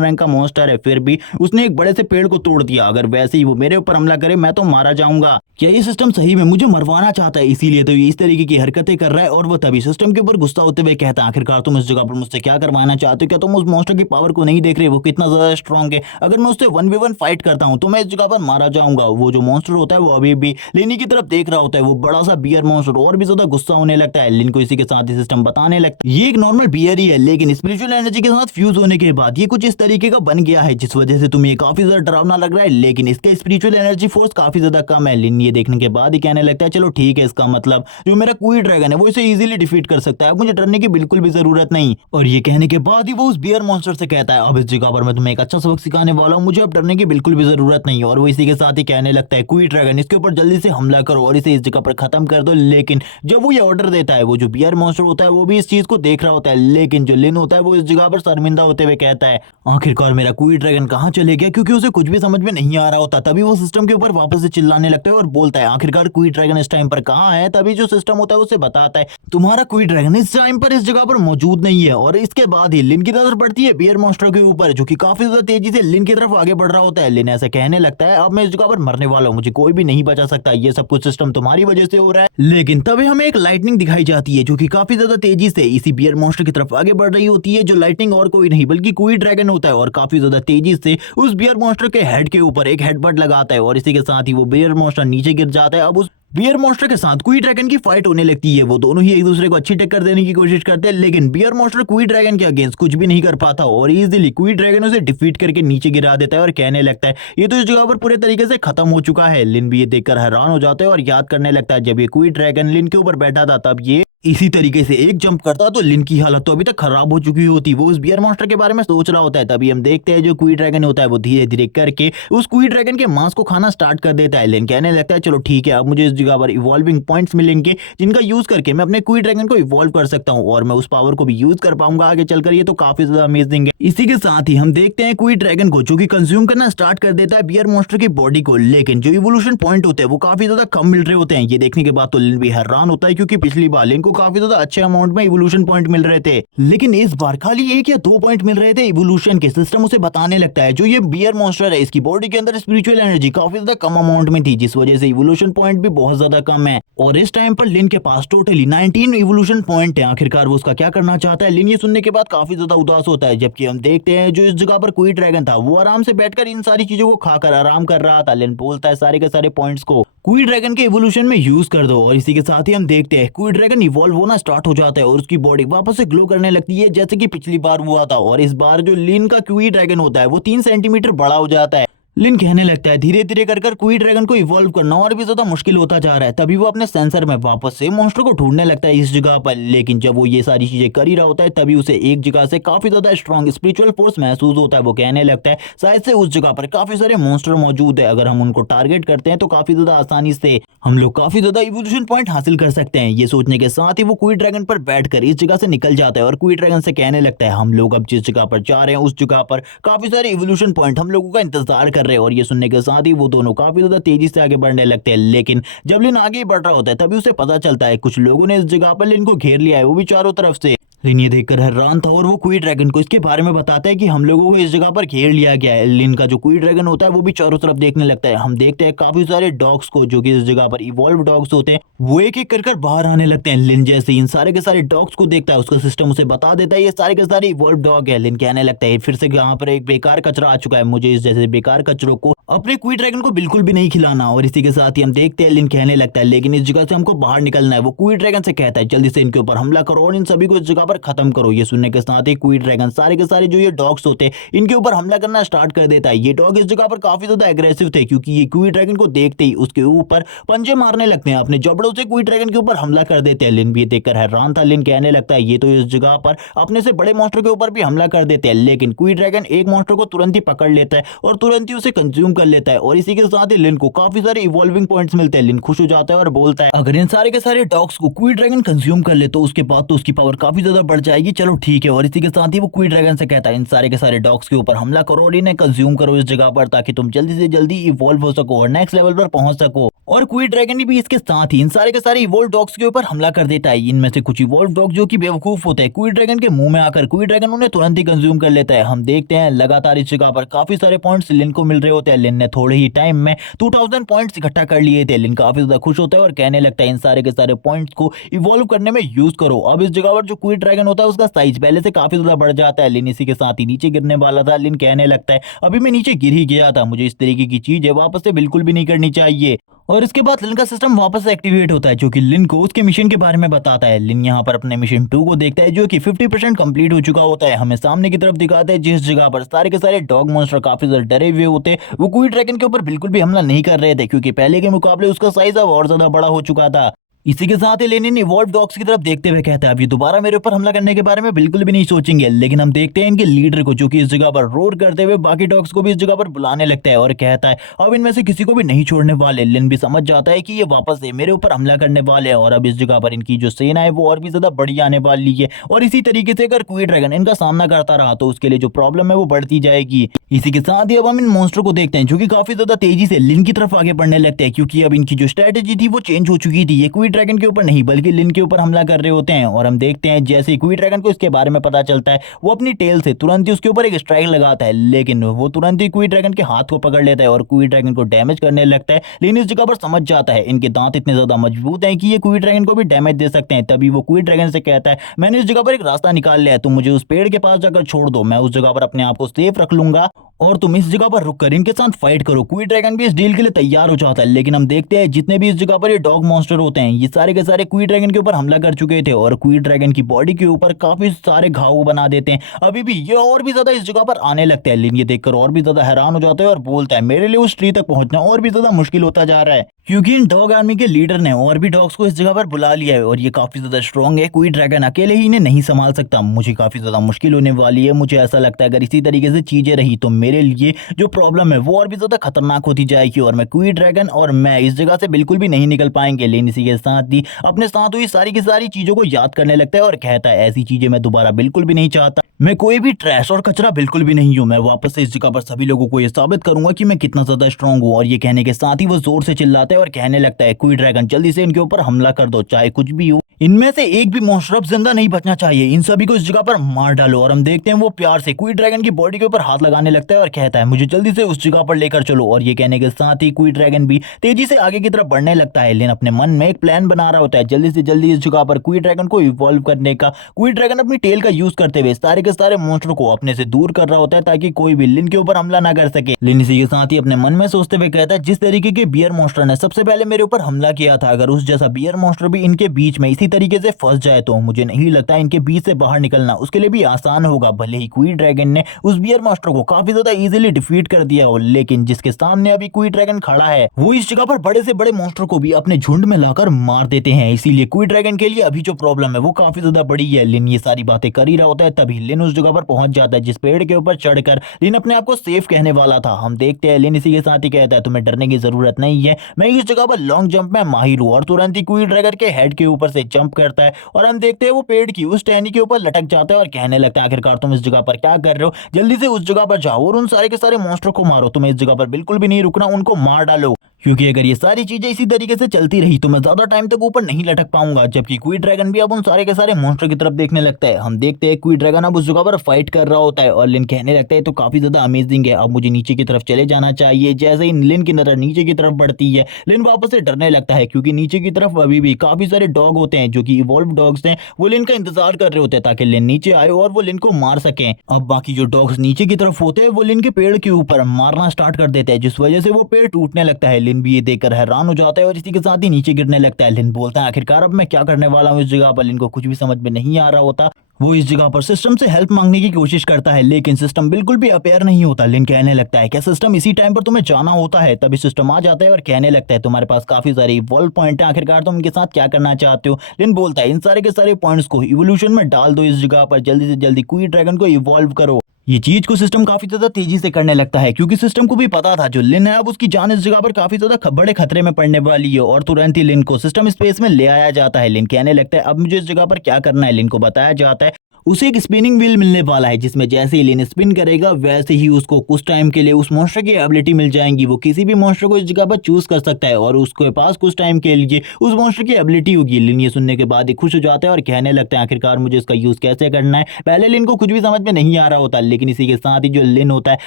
रैंक का मॉन्स्टर है, फिर भी उसने एक बड़े से पेड़ को तोड़ दिया, अगर वैसे ही वो मेरे ऊपर हमला करे मैं तो मारा जाऊंगा। क्या ये सिस्टम सही में मुझे मरवाना चाहता है, इसीलिए तो ये इस तरीके की हरकतें कर रहा है। और वो तभी सिस्टम के ऊपर गुस्सा होते हुए कहता है आखिरकार तुम इस जगह पर मुझसे क्या करवाना चाहते हो, क्या तुम उस मॉन्स्टर की पावर को नहीं देख रहे, वो कितना ज्यादा स्ट्रॉन्ग है, अगर मैं उससे 1v1 फाइट करता हूं तो मैं इस जगह पर मारा जाऊंगा। वो जो मॉन्स्टर होता है वो अभी भी लिन की तरफ देख रहा होता है, वो बड़ा सा बियर मॉन्स्टर, और भी ज्यादा गुस्सा होने लगता है। लिन को इसी के साथ ही सिस्टम बताने लगता है ये एक नॉर्मल बियर ही है, लेकिन स्पिरिचुअल एनर्जी के साथ फ्यूज होने के बाद ये कुछ इस तरीके का बन गया है, जिस वजह से तुम्हें काफी ज्यादा डरावना लग रहा है, लेकिन इसका स्पिरिचुअल एनर्जी फोर्स काफी ज्यादा कम है। लिन ये देखने के बाद ही कहने लगता है चलो ठीक है, इसका मतलब जो मेरा क्वी ड्रैगन है वो इसे इजीली डिफीट कर सकता है, मुझे डरने की बिल्कुल भी जरूरत नहीं। और ये कहने के बाद ही वो उस बियर मॉन्स्टर से कहता है अब इस जगह पर मैं तुम्हें एक अच्छा सबक सिखाने वाला हूं, मुझे अब डरने की बिल्कुल भी जरूरत नहीं। और वो इसी के साथ ही कहने लगता है क्वी ड्रैगन इसके ऊपर जल्दी से हमला करो और इसे इस जगह पर खत्म कर दो। लेकिन जब वो ये ऑर्डर देता है वो जो बियर मॉन्स्टर होता है वो भी इस चीज को देख रहा होता है, लेकिन जो लिन होता है वो इस जगह पर शर्मिंदा होते हुए कहता है आखिरकार मेरा क्वी ड्रैगन कहाँ चले गया, क्योंकि उसे कुछ भी समझ में नहीं आ रहा होता। तभी वो सिस्टम के ऊपर वापस से चिल्लाने लगता है और बोलता है आखिरकार क्वी ड्रैगन इस टाइम पर कहाँ है। तभी जो सिस्टम होता है उसे बताता है तुम्हारा क्वी ड्रैगन इस टाइम पर इस जगह पर मौजूद नहीं है। और इसके बाद ही लिन की नजर पड़ती है बियर मॉन्स्टर के ऊपर, जो कि काफी ज्यादा तेजी से लिन की तरफ आगे बढ़ रहा होता है। लिन ऐसा कहने लगता है अब मैं इस जगह पर मरने वाला हूँ, मुझे कोई भी नहीं बचा सकता, ये सब कुछ सिस्टम तुम्हारी वजह से हो रहा है। लेकिन तभी हमें एक लाइटनिंग दिखाई जाती है जो कि काफी ज्यादा तेजी से इसी बियर मॉन्स्टर की तरफ आगे बढ़ रही होती है। जो लाइटनिंग और कोई नहीं बल्कि क्वी ड्रैगन होता है, और काफी ज्यादा तेजी से उस बियर मॉन्स्टर के हेड के ऊपर एक हेडबट लगाता है और इसी के साथ ही वो बियर मॉन्स्टर नीचे गिर जाता है। अब उस बियर मॉन्स्टर के साथ क्वी ड्रैगन की फाइट होने लगती है, वो दोनों ही एक दूसरे को अच्छी टक्कर देने की कोशिश करते हैं, लेकिन बियर मॉन्स्टर क्वी ड्रैगन के अगेंस्ट कुछ भी नहीं कर पाता और इजीली क्वी ड्रैगन उसे डिफीट करके नीचे गिरा देता है और कहने लगता है ये तो इस जगह पर पूरे तरीके से खत्म हो चुका है। लिन भी ये देखकर हैरान हो जाता है और याद करने लगता है जब ये क्वी ड्रैगन लिन के ऊपर बैठा था तब ये इसी तरीके से एक जंप करता तो लिन की हालत तो अभी तक खराब हो चुकी होती। वो उस बियर मॉन्स्टर के बारे में सोच रहा होता है, तभी हम देखते हैं जो क्वी ड्रैगन होता है वो धीरे धीरे करके उस क्वी ड्रैगन के मांस को खाना स्टार्ट कर देता है। लिन कहने लगता है चलो ठीक है, अब मुझे इस जगह पर इवॉल्विंग पॉइंट्स मिलेंगे जिनका यूज करके मैं अपने क्वी ड्रैगन को इवॉल्व कर सकता हूँ और मैं उस पावर को भी यूज कर पाऊंगा आगे चलकर, ये तो काफी ज्यादा अमेजिंग है। इसी के साथ ही हम देखते हैं क्वी ड्रैगन को जो कि कंज्यूम करना स्टार्ट कर देता है बियर मॉन्स्टर की बॉडी को, लेकिन जो इवोल्यूशन पॉइंट होते हैं वो काफी ज्यादा कम मिल रहे होते हैं। ये देखने के बाद तो लिन भी हैरान होता है, क्योंकि पिछली बार लिन को काफी ज्यादा अच्छे अमाउंट में इवोल्यूशन पॉइंट मिल रहे थे, लेकिन इस बार खाली 1 या 2 पॉइंट मिल रहे थे इवोल्यूशन के। सिस्टम उसे बताने लगता है जो ये बियर मॉन्स्टर है इसकी बॉडी के अंदर स्पिरिचुअल एनर्जी काफी ज्यादा कम अमाउंट में थी, जिस वजह से इवोल्यूशन पॉइंट भी बहुत ज्यादा कम है। और इस टाइम पर लिन के पास टोटली 19 इवोल्यूशन पॉइंट है। आखिरकार वो उसका क्या करना चाहता है। लिन ये सुनने के बाद काफी ज्यादा उदास होता है, जबकि हम देखते हैं जो इस जगह पर क्वी ड्रैगन था वो आराम से बैठकर इन सारी चीजों को खाकर आराम कर रहा था। लिन बोलता है सारे के सारे पॉइंट्स को क्वी ड्रैगन के इवोल्यूशन में यूज कर दो, और इसी के साथ ही हम देखते हैं क्वी ड्रैगन इवॉल्व होना स्टार्ट हो जाता है और उसकी बॉडी वापस से ग्लो करने लगती है जैसे कि पिछली बार हुआ था। और इस बार जो लिन का क्वी ड्रैगन होता है वो 3 सेंटीमीटर बड़ा हो जाता है। लिन कहने लगता है धीरे धीरे कर क्वी ड्रैगन को इवॉल्व करना और भी ज्यादा मुश्किल होता जा रहा है। तभी वो अपने सेंसर में वापस से मॉन्स्टर को ढूंढने लगता है इस जगह पर, लेकिन जब वो ये सारी चीजें कर ही रहा होता है तभी उसे एक जगह से काफी ज्यादा स्ट्रॉन्ग स्पिरिचुअल फोर्स महसूस होता है। वो कहने लगता है शायद से उस जगह पर काफी सारे मॉन्स्टर मौजूद है, अगर हम उनको टारगेट करते हैं तो काफी ज्यादा आसानी से हम लोग काफी ज्यादा इवोल्यूशन पॉइंट हासिल कर सकते हैं। ये सोचने के साथ ही वो क्वी ड्रैगन पर बैठकर इस जगह से निकल जाता है और क्वी ड्रैगन से कहने लगता है हम लोग अब जिस जगह पर जा रहे हैं उस जगह पर काफी सारे इवोल्यूशन पॉइंट हम लोगों का इंतजार कर रहे। और ये सुनने के साथ ही वो दोनों काफी ज्यादा तेजी से आगे बढ़ने लगते हैं। लेकिन जब लिन आगे बढ़ रहा होता है तभी उसे पता चलता है कुछ लोगों ने इस जगह पर लिन को घेर लिया है, वो भी चारों तरफ से। लिन ये देखकर हैरान था और वो क्वी ड्रैगन को इसके बारे में बताता है कि हम लोगों को इस जगह पर घेर लिया गया है। लिन का जो क्वी ड्रैगन होता है वो भी चारों तरफ देखने लगता है। हम देखते हैं काफी सारे डॉग्स को जो कि इस जगह पर इवॉल्व डॉग्स होते हैं, वो एक एक कर बाहर आने लगते हैं। लिन जैसे इन सारे के सारे डॉग्स को देखता है उसका सिस्टम उसे बता देता है ये सारे के सारे इवॉल्व डॉग है। लिन कहने लगता है फिर से यहाँ पर एक बेकार कचरा आ चुका है, मुझे इस जैसे बेकार कचरों को अपने क्वी ड्रैगन को बिल्कुल भी नहीं खिलाना। और इसी के साथ ही हम देखते हैं लिन कहने लगता है लेकिन इस जगह से हमको बाहर निकलना है। वो क्वी ड्रैगन से कहता है जल्दी से इनके ऊपर हमला करो और इन सभी को इस जगह पर खत्म करो। ये सुनने के साथ ही क्वी ड्रैगन सारे के सारे जो ये डॉग्स होते हैं इनके ऊपर हमला करना स्टार्ट कर देता है। ये डॉग इस जगह पर काफी ज्यादा एग्रेसिव थे क्योंकि ये क्वी ड्रैगन को देखते ही उसके ऊपर पंजे मारने लगते हैं, अपने जबड़ों से क्वी ड्रैगन के ऊपर हमला कर देते हैं। लिन भी देखकर हैरान था। लिन कहने लगता है ये तो इस जगह पर अपने से बड़े मॉन्स्टर के ऊपर भी हमला कर देते हैं, लेकिन क्वी ड्रैगन एक मॉन्स्टर को तुरंत ही पकड़ लेता है और तुरंत ही उसे कंज्यूम कर लेता है। और इसी के साथ ही लिन को काफी सारे इवॉल्विंग पॉइंट्स मिलते हैं। लिन खुश हो जाता है और बोलता है अगर इन सारे के सारे डॉग्स को क्वी ड्रैगन कंज्यूम कर ले तो उसके बाद तो उसकी पावर काफी ज्यादा बढ़ जाएगी, चलो ठीक है। और इसी के साथ ही वो क्वी ड्रैगन से कहता है इन सारे के सारे डॉग्स के ऊपर हमला करो और इन्हें कंज्यूम करो इस जगह पर ताकि तुम जल्दी से जल्दी इवॉल्व हो सको और नेक्स्ट लेवल पर पहुंच सको। और क्वी ड्रैगन भी इसके साथ ही इन सारे के सारे इवॉल्व डॉग्स के ऊपर हमला कर देता है। इनमें से कुछ इवॉल्व डॉग जो कि बेवकूफ होते हैं क्वी ड्रैगन के मुंह में आकर क्वी ड्रैगन उन्हें तुरंत ही कंज्यूम कर लेता है। हम देखते हैं लगातार इस जगह पर काफी सारे पॉइंट्स लिन को मिल रहे होते हैं। लिन ने थोड़े ही टाइम में 2000 पॉइंट्स इकट्ठा कर लिए थे। लिन काफी ज्यादा खुश होता है और कहने लगता है इन सारे के सारे पॉइंट्स को इवॉल्व करने में यूज करो। अब इस जगह पर जो क्वी ड्रैगन होता है उसका साइज पहले से काफी ज्यादा बढ़ जाता है। लिन इसी के साथ ही नीचे गिरने वाला था। लिन कहने लगता है अभी मैं नीचे गिर ही गया था, मुझे इस तरीके की चीज वापस से बिल्कुल भी नहीं करनी चाहिए। और इसके बाद लिन का सिस्टम वापस से एक्टिवेट होता है जो कि लिन को उसके मिशन के बारे में बताता है। लिन यहाँ पर अपने मिशन 2 को देखता है जो कि 50% कंप्लीट हो चुका होता है। हमें सामने की तरफ दिखाता है जिस जगह पर सारे के सारे डॉग मॉन्स्टर काफी ज्यादा डरे हुए होते हैं, वो क्वी ड्रैगन के ऊपर बिल्कुल भी हमला नहीं कर रहे थे क्योंकि पहले के मुकाबले उसका साइज अब और ज्यादा बड़ा हो चुका था। इसी के साथ ही लेनिन इवॉल्व डॉग्स की तरफ देखते हुए कहता है अब ये दोबारा मेरे ऊपर हमला करने के बारे में बिल्कुल भी नहीं सोचेंगे। लेकिन हम देखते हैं इनके लीडर को जो कि इस जगह पर रोर करते हुए बाकी डॉग्स को भी इस जगह पर बुलाने लगता है और कहता है अब इनमें से किसी को भी नहीं छोड़ने वाले। लिन भी समझ जाता है कि ये वापस से मेरे ऊपर हमला करने वाले हैं और अब इस जगह पर इनकी जो सेना है वो और भी ज्यादा बड़ी आने वाली है। और इसी तरीके से अगर क्वी ड्रैगन इनका सामना करता रहा तो उसके लिए जो प्रॉब्लम है वो बढ़ती जाएगी। इसी के साथ ही अब हम इन मॉन्स्टर को देखते हैं जो कि काफी ज्यादा तेजी से लिन की तरफ आगे बढ़ने लगते हैं क्योंकि अब इनकी जो स्ट्रेटेजी थी वो चेंज हो चुकी थी। ये क्वी ड्रैगन के ऊपर नहीं बल्कि लिन के ऊपर हमला कर रहे होते हैं। और हम देखते हैं जैसे क्वी ड्रैगन को इसके बारे में पता चलता है वो अपनी टेल से तुरंत ही उसके ऊपर एक स्ट्राइक लगाता है, लेकिन वो तुरंत ही क्वी ड्रैगन के हाथ को पकड़ लेता है और क्वी ड्रैगन को डैमेज करने लगता है। लिन इस जगह पर समझ जाता है इनके दांत इतने ज्यादा मजबूत हैं कि ये क्वी ड्रैगन को भी डैमेज दे सकते हैं। तभी वो क्वी ड्रैगन से कहता है मैंने इस जगह पर एक रास्ता निकाल लिया है, तुम मुझे उस पेड़ के पास जाकर छोड़ दो, मैं उस जगह पर अपने आप को सेफ रख लूंगा और तुम इस जगह पर रुककर इनके साथ फाइट करो। क्वी ड्रैगन भी इस डील के लिए तैयार हो जाता है। लेकिन हम देखते हैं जितने भी इस जगह पर ये डॉग मॉन्स्टर होते हैं ये सारे के सारे क्वी ड्रैगन के ऊपर हमला कर चुके थे और क्वी ड्रैगन की बॉडी के ऊपर काफी सारे घाव बना देते हैं। अभी भी ये और भी ज्यादा इस जगह पर आने लगते हैं। लिन ये देखकर और भी ज्यादा हैरान हो जाता है और बोलता है मेरे लिए उस ट्री तक पहुंचना और भी ज्यादा मुश्किल होता जा रहा है क्योंकि इन डॉग आर्मी के लीडर ने और भी डॉग्स को इस जगह पर बुला लिया है और ये काफी ज्यादा स्ट्रॉन्ग है। क्वी ड्रैगन अकेले ही इन्हें नहीं संभाल सकता, मुझे काफी ज्यादा मुश्किल होने वाली है। मुझे ऐसा लगता है अगर इसी तरीके से चीजें रही तो मेरे लिए जो प्रॉब्लम है वो और भी ज्यादा खतरनाक होती जाएगी और मैं क्वी ड्रैगन और मैं इस जगह से बिल्कुल भी नहीं निकल पाएंगे। लेकिन इसी के साथ ही अपने साथ हुई सारी की सारी चीजों को याद करने लगता है और कहता है ऐसी चीजें मैं दोबारा बिल्कुल भी नहीं चाहता, मैं कोई भी ट्रैश और कचरा बिल्कुल भी नहीं हूं, मैं वापस से इस जगह पर सभी लोगों को ये साबित करूंगा कि मैं कितना ज्यादा स्ट्रांग हूं। और ये कहने के साथ ही वो जोर से चिल्लाता है और कहने लगता है क्वी ड्रैगन जल्दी से इनके ऊपर हमला कर दो, चाहे कुछ भी हो, इनमें से एक भी मॉन्स्टर अब जिंदा नहीं बचना चाहिए, इन सभी को इस जगह पर मार डालो। और हम देखते हैं वो प्यार से क्वी ड्रैगन की बॉडी के ऊपर हाथ लगाने लगता है और कहता है मुझे जल्दी से उस जगह पर लेकर चलो। और ये कहने के साथ ही क्वी ड्रैगन भी तेजी से आगे की तरफ बढ़ने लगता है। लेकिन अपने मन में एक प्लान बना रहा होता है जल्दी से जल्दी इस जगह पर क्वी ड्रैगन को इवॉल्व करने का। क्वी ड्रैगन अपनी टेल का यूज करते हुए सारे के सारे मॉन्स्टर को अपने से दूर कर रहा होता है ताकि कोई भी लिन के ऊपर हमला ना कर सके। लिन इसी के साथ ही अपने मन में सोचते हुए कहता है जिस तरीके के बियर मॉन्स्टर ने सबसे पहले मेरे ऊपर हमला किया था, अगर उस जैसा बियर मॉन्स्टर भी इनके बीच में इसी तरीके से फंस जाए तो मुझे नहीं लगता इनके बीच से बाहर निकलना उसके लिए भी आसान होगा। भले ही क्वी ड्रैगन ने उस बियर मॉन्स्टर को काफी ज्यादा इजीली डिफीट कर दिया हो, लेकिन जिसके सामने अभी क्वी ड्रैगन खड़ा है वो इस जगह पर बड़े से बड़े मॉन्स्टर को भी अपने झुंड में लाकर मार देते हैं। इसीलिए क्वी ड्रैगन के लिए अभी जो प्रॉब्लम है वो काफी ज्यादा बड़ी है। लिन ये सारी बातें कर ही रहा होता है तभी लिन उस जगह पर पहुंच जाता है जिस पेड़ के ऊपर चढ़कर लिन अपने आप को सेफ कहने वाला था। हम देखते हैं लिन इसी के साथ ही कहता है तुम्हें डरने की जरूरत नहीं है, मैं इस जगह पर लॉन्ग जंप में माहिर हूं। और तुरंत ही क्वी ड्रैगन के हेड के ऊपर से जंप करता है और हम देखते हैं वो पेड़ की उस टहनी के ऊपर लटक जाता है और कहने लगता है आखिरकार तुम इस जगह पर क्या कर रहे हो, जल्दी से उस जगह पर जाओ और उन सारे के सारे मॉन्स्टर को मारो, तुम्हें इस जगह पर बिल्कुल भी नहीं रुकना, उनको मार डालो, क्योंकि अगर ये सारी चीजें इसी तरीके से चलती रही तो मैं ज्यादा टाइम तक ऊपर नहीं लटक पाऊंगा। जबकि क्वी ड्रैगन भी अब उन सारे के सारे मॉन्स्टर की तरफ देखने लगता है। हम देखते हैं क्वी ड्रैगन अब उस जगह पर फाइट कर रहा होता है और लिन कहने लगता है तो काफी ज्यादा अमेजिंग है, अब मुझे नीचे की तरफ चले जाना चाहिए। जैसे ही लिन की नजर नीचे की तरफ बढ़ती है लिन वापस से डरने लगता है, क्योंकि नीचे की तरफ अभी भी काफी सारे डॉग होते हैं जो कि इवॉल्व डॉग्स हैं, वो लिन का इंतजार कर रहे होते हैं ताकि लिन नीचे आए और वो लिन को मार सकें। अब बाकी जो डॉग्स नीचे की तरफ होते हैं वो लिन के पेड़ के ऊपर मारना स्टार्ट कर देते हैं, जिस वजह से वो पेड़ टूटने लगता है। लिन भी ये देखकर हैरान हो जाता है और इसी के साथ ही नीचे गिरने लगता है। लिन बोलता है आखिरकार अब मैं क्या करने वाला हूँ इस जगह पर। लिन को कुछ भी समझ में नहीं आ रहा होता। वो इस जगह पर सिस्टम से हेल्प मांगने की कोशिश करता है लेकिन सिस्टम बिल्कुल भी अपेयर नहीं होता। लिन कहने लगता है क्या सिस्टम इसी टाइम पर तुम्हें जाना होता है? तभी सिस्टम आ जाता है और कहने लगता है तुम्हारे पास काफी सारे इवॉल्व पॉइंट है, आखिरकार तुम इनके साथ क्या करना चाहते हो? लिन बोलता है इन सारे के सारे पॉइंट्स को इवोल्यूशन में डाल दो इस जगह पर, जल्दी से जल्दी क्वी ड्रैगन को इवॉल्व करो। ये चीज को सिस्टम काफी ज्यादा तेजी से करने लगता है क्योंकि सिस्टम को भी पता था जो लिन है अब उसकी जान इस जगह पर काफी ज्यादा बड़े खतरे में पड़ने वाली है और तुरंत ही लिन को सिस्टम स्पेस में ले आया जाता है। लिन कहने लगता है अब मुझे इस जगह पर क्या करना है। लिन को बताया जाता है उसे एक स्पिनिंग व्हील मिलने वाला है जिसमें जैसे ही लिन स्पिन करेगा वैसे ही उसको कुछ टाइम के लिए उस मॉन्स्टर की एबिलिटी मिल जाएंगी। वो किसी भी मॉन्स्टर को इस जगह पर चूज कर सकता है और उसके पास कुछ टाइम के लिए उस मॉन्स्टर की एबिलिटी होगी। लिन ये सुनने के बाद ही खुश हो जाता है और कहने लगता है आखिरकार मुझे इसका यूज कैसे करना है। पहले लिन को कुछ भी समझ में नहीं आ रहा होता लेकिन इसी के साथ ही जो लिन होता है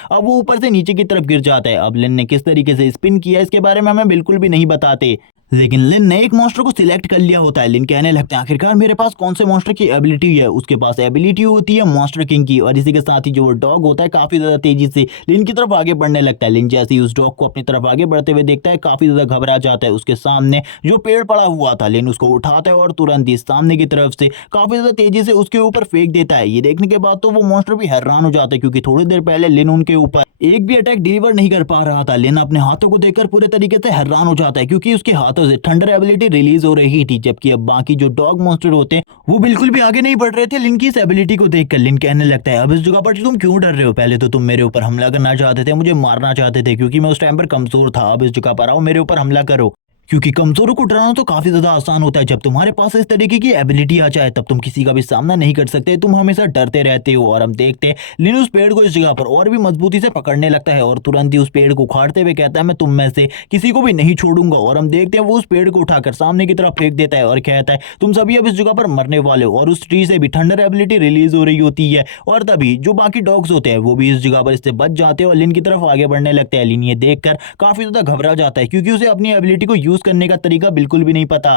अब वो ऊपर से नीचे की तरफ गिर जाता है। अब लिन ने किस तरीके से स्पिन किया इसके बारे में हमें बिल्कुल भी नहीं बताते, लेकिन लिन ने एक मॉन्स्टर को सिलेक्ट कर लिया होता है। लिन कहने लगता है आखिरकार मेरे पास कौन से मॉन्स्टर की एबिलिटी है। उसके पास एबिलिटी होती है मॉन्स्टर किंग की और इसी के साथ ही जो वो डॉग होता है काफी ज्यादा तेजी से लिन की तरफ आगे बढ़ने लगता है। लिन जैसे ही उस डॉग को अपनी तरफ आगे बढ़ते हुए देखता है काफी ज्यादा घबरा जाता है। उसके सामने जो पेड़ पड़ा हुआ था लिन उसको उठाता है और तुरंत ही सामने की तरफ से काफी ज्यादा तेजी से उसके ऊपर फेंक देता है। ये देखने के बाद तो वो मॉन्स्टर भी हैरान हो जाता है क्योंकि थोड़ी देर पहले लिन उनके ऊपर एक भी अटैक डिलीवर नहीं कर पा रहा था। लिन अपने हाथों को देखकर पूरे तरीके से हैरान हो जाता है क्योंकि उसके हाथों से थंडर एबिलिटी रिलीज हो रही थी, जबकि अब बाकी जो डॉग मॉन्स्टर होते हैं वो बिल्कुल भी आगे नहीं बढ़ रहे थे लिन की इस एबिलिटी को देखकर। लिन कहने लगता है अब इस जगह पर तुम क्यों डर रहे हो? पहले तो तुम मेरे ऊपर हमला करना चाहते थे, मुझे मारना चाहते थे क्योंकि मैं उस टाइम पर कमजोर था। अब इस जगह पर आओ मेरे ऊपर हमला करो, क्योंकि कमजोरों को डराना तो काफी ज्यादा आसान होता है। जब तुम्हारे पास इस तरीके की एबिलिटी आ जाए तब तुम किसी का भी सामना नहीं कर सकते, तुम हमेशा डरते रहते हो। और हम देखते हैं लिन उस पेड़ को इस जगह पर और भी मजबूती से पकड़ने लगता है और तुरंत ही उस पेड़ को उखाड़ते हुए कहता है मैं तुम में से किसी को भी नहीं छोड़ूंगा। और हम देखते हैं वो उस पेड़ को उठाकर सामने की तरफ फेंक देता है और कहता है तुम सभी अब इस जगह पर मरने वाले हो। और उस ट्री से भी थंडर एबिलिटी रिलीज हो रही होती है और तभी जो बाकी डॉग्स होते हैं वो भी इस जगह पर इससे बच जाते हैं और लिन की तरफ आगे बढ़ने लगते हैं। लिन ये देखकर काफी ज्यादा घबरा जाता है क्योंकि उसे अपनी एबिलिटी को यूज करने का तरीका बिल्कुल भी नहीं पता।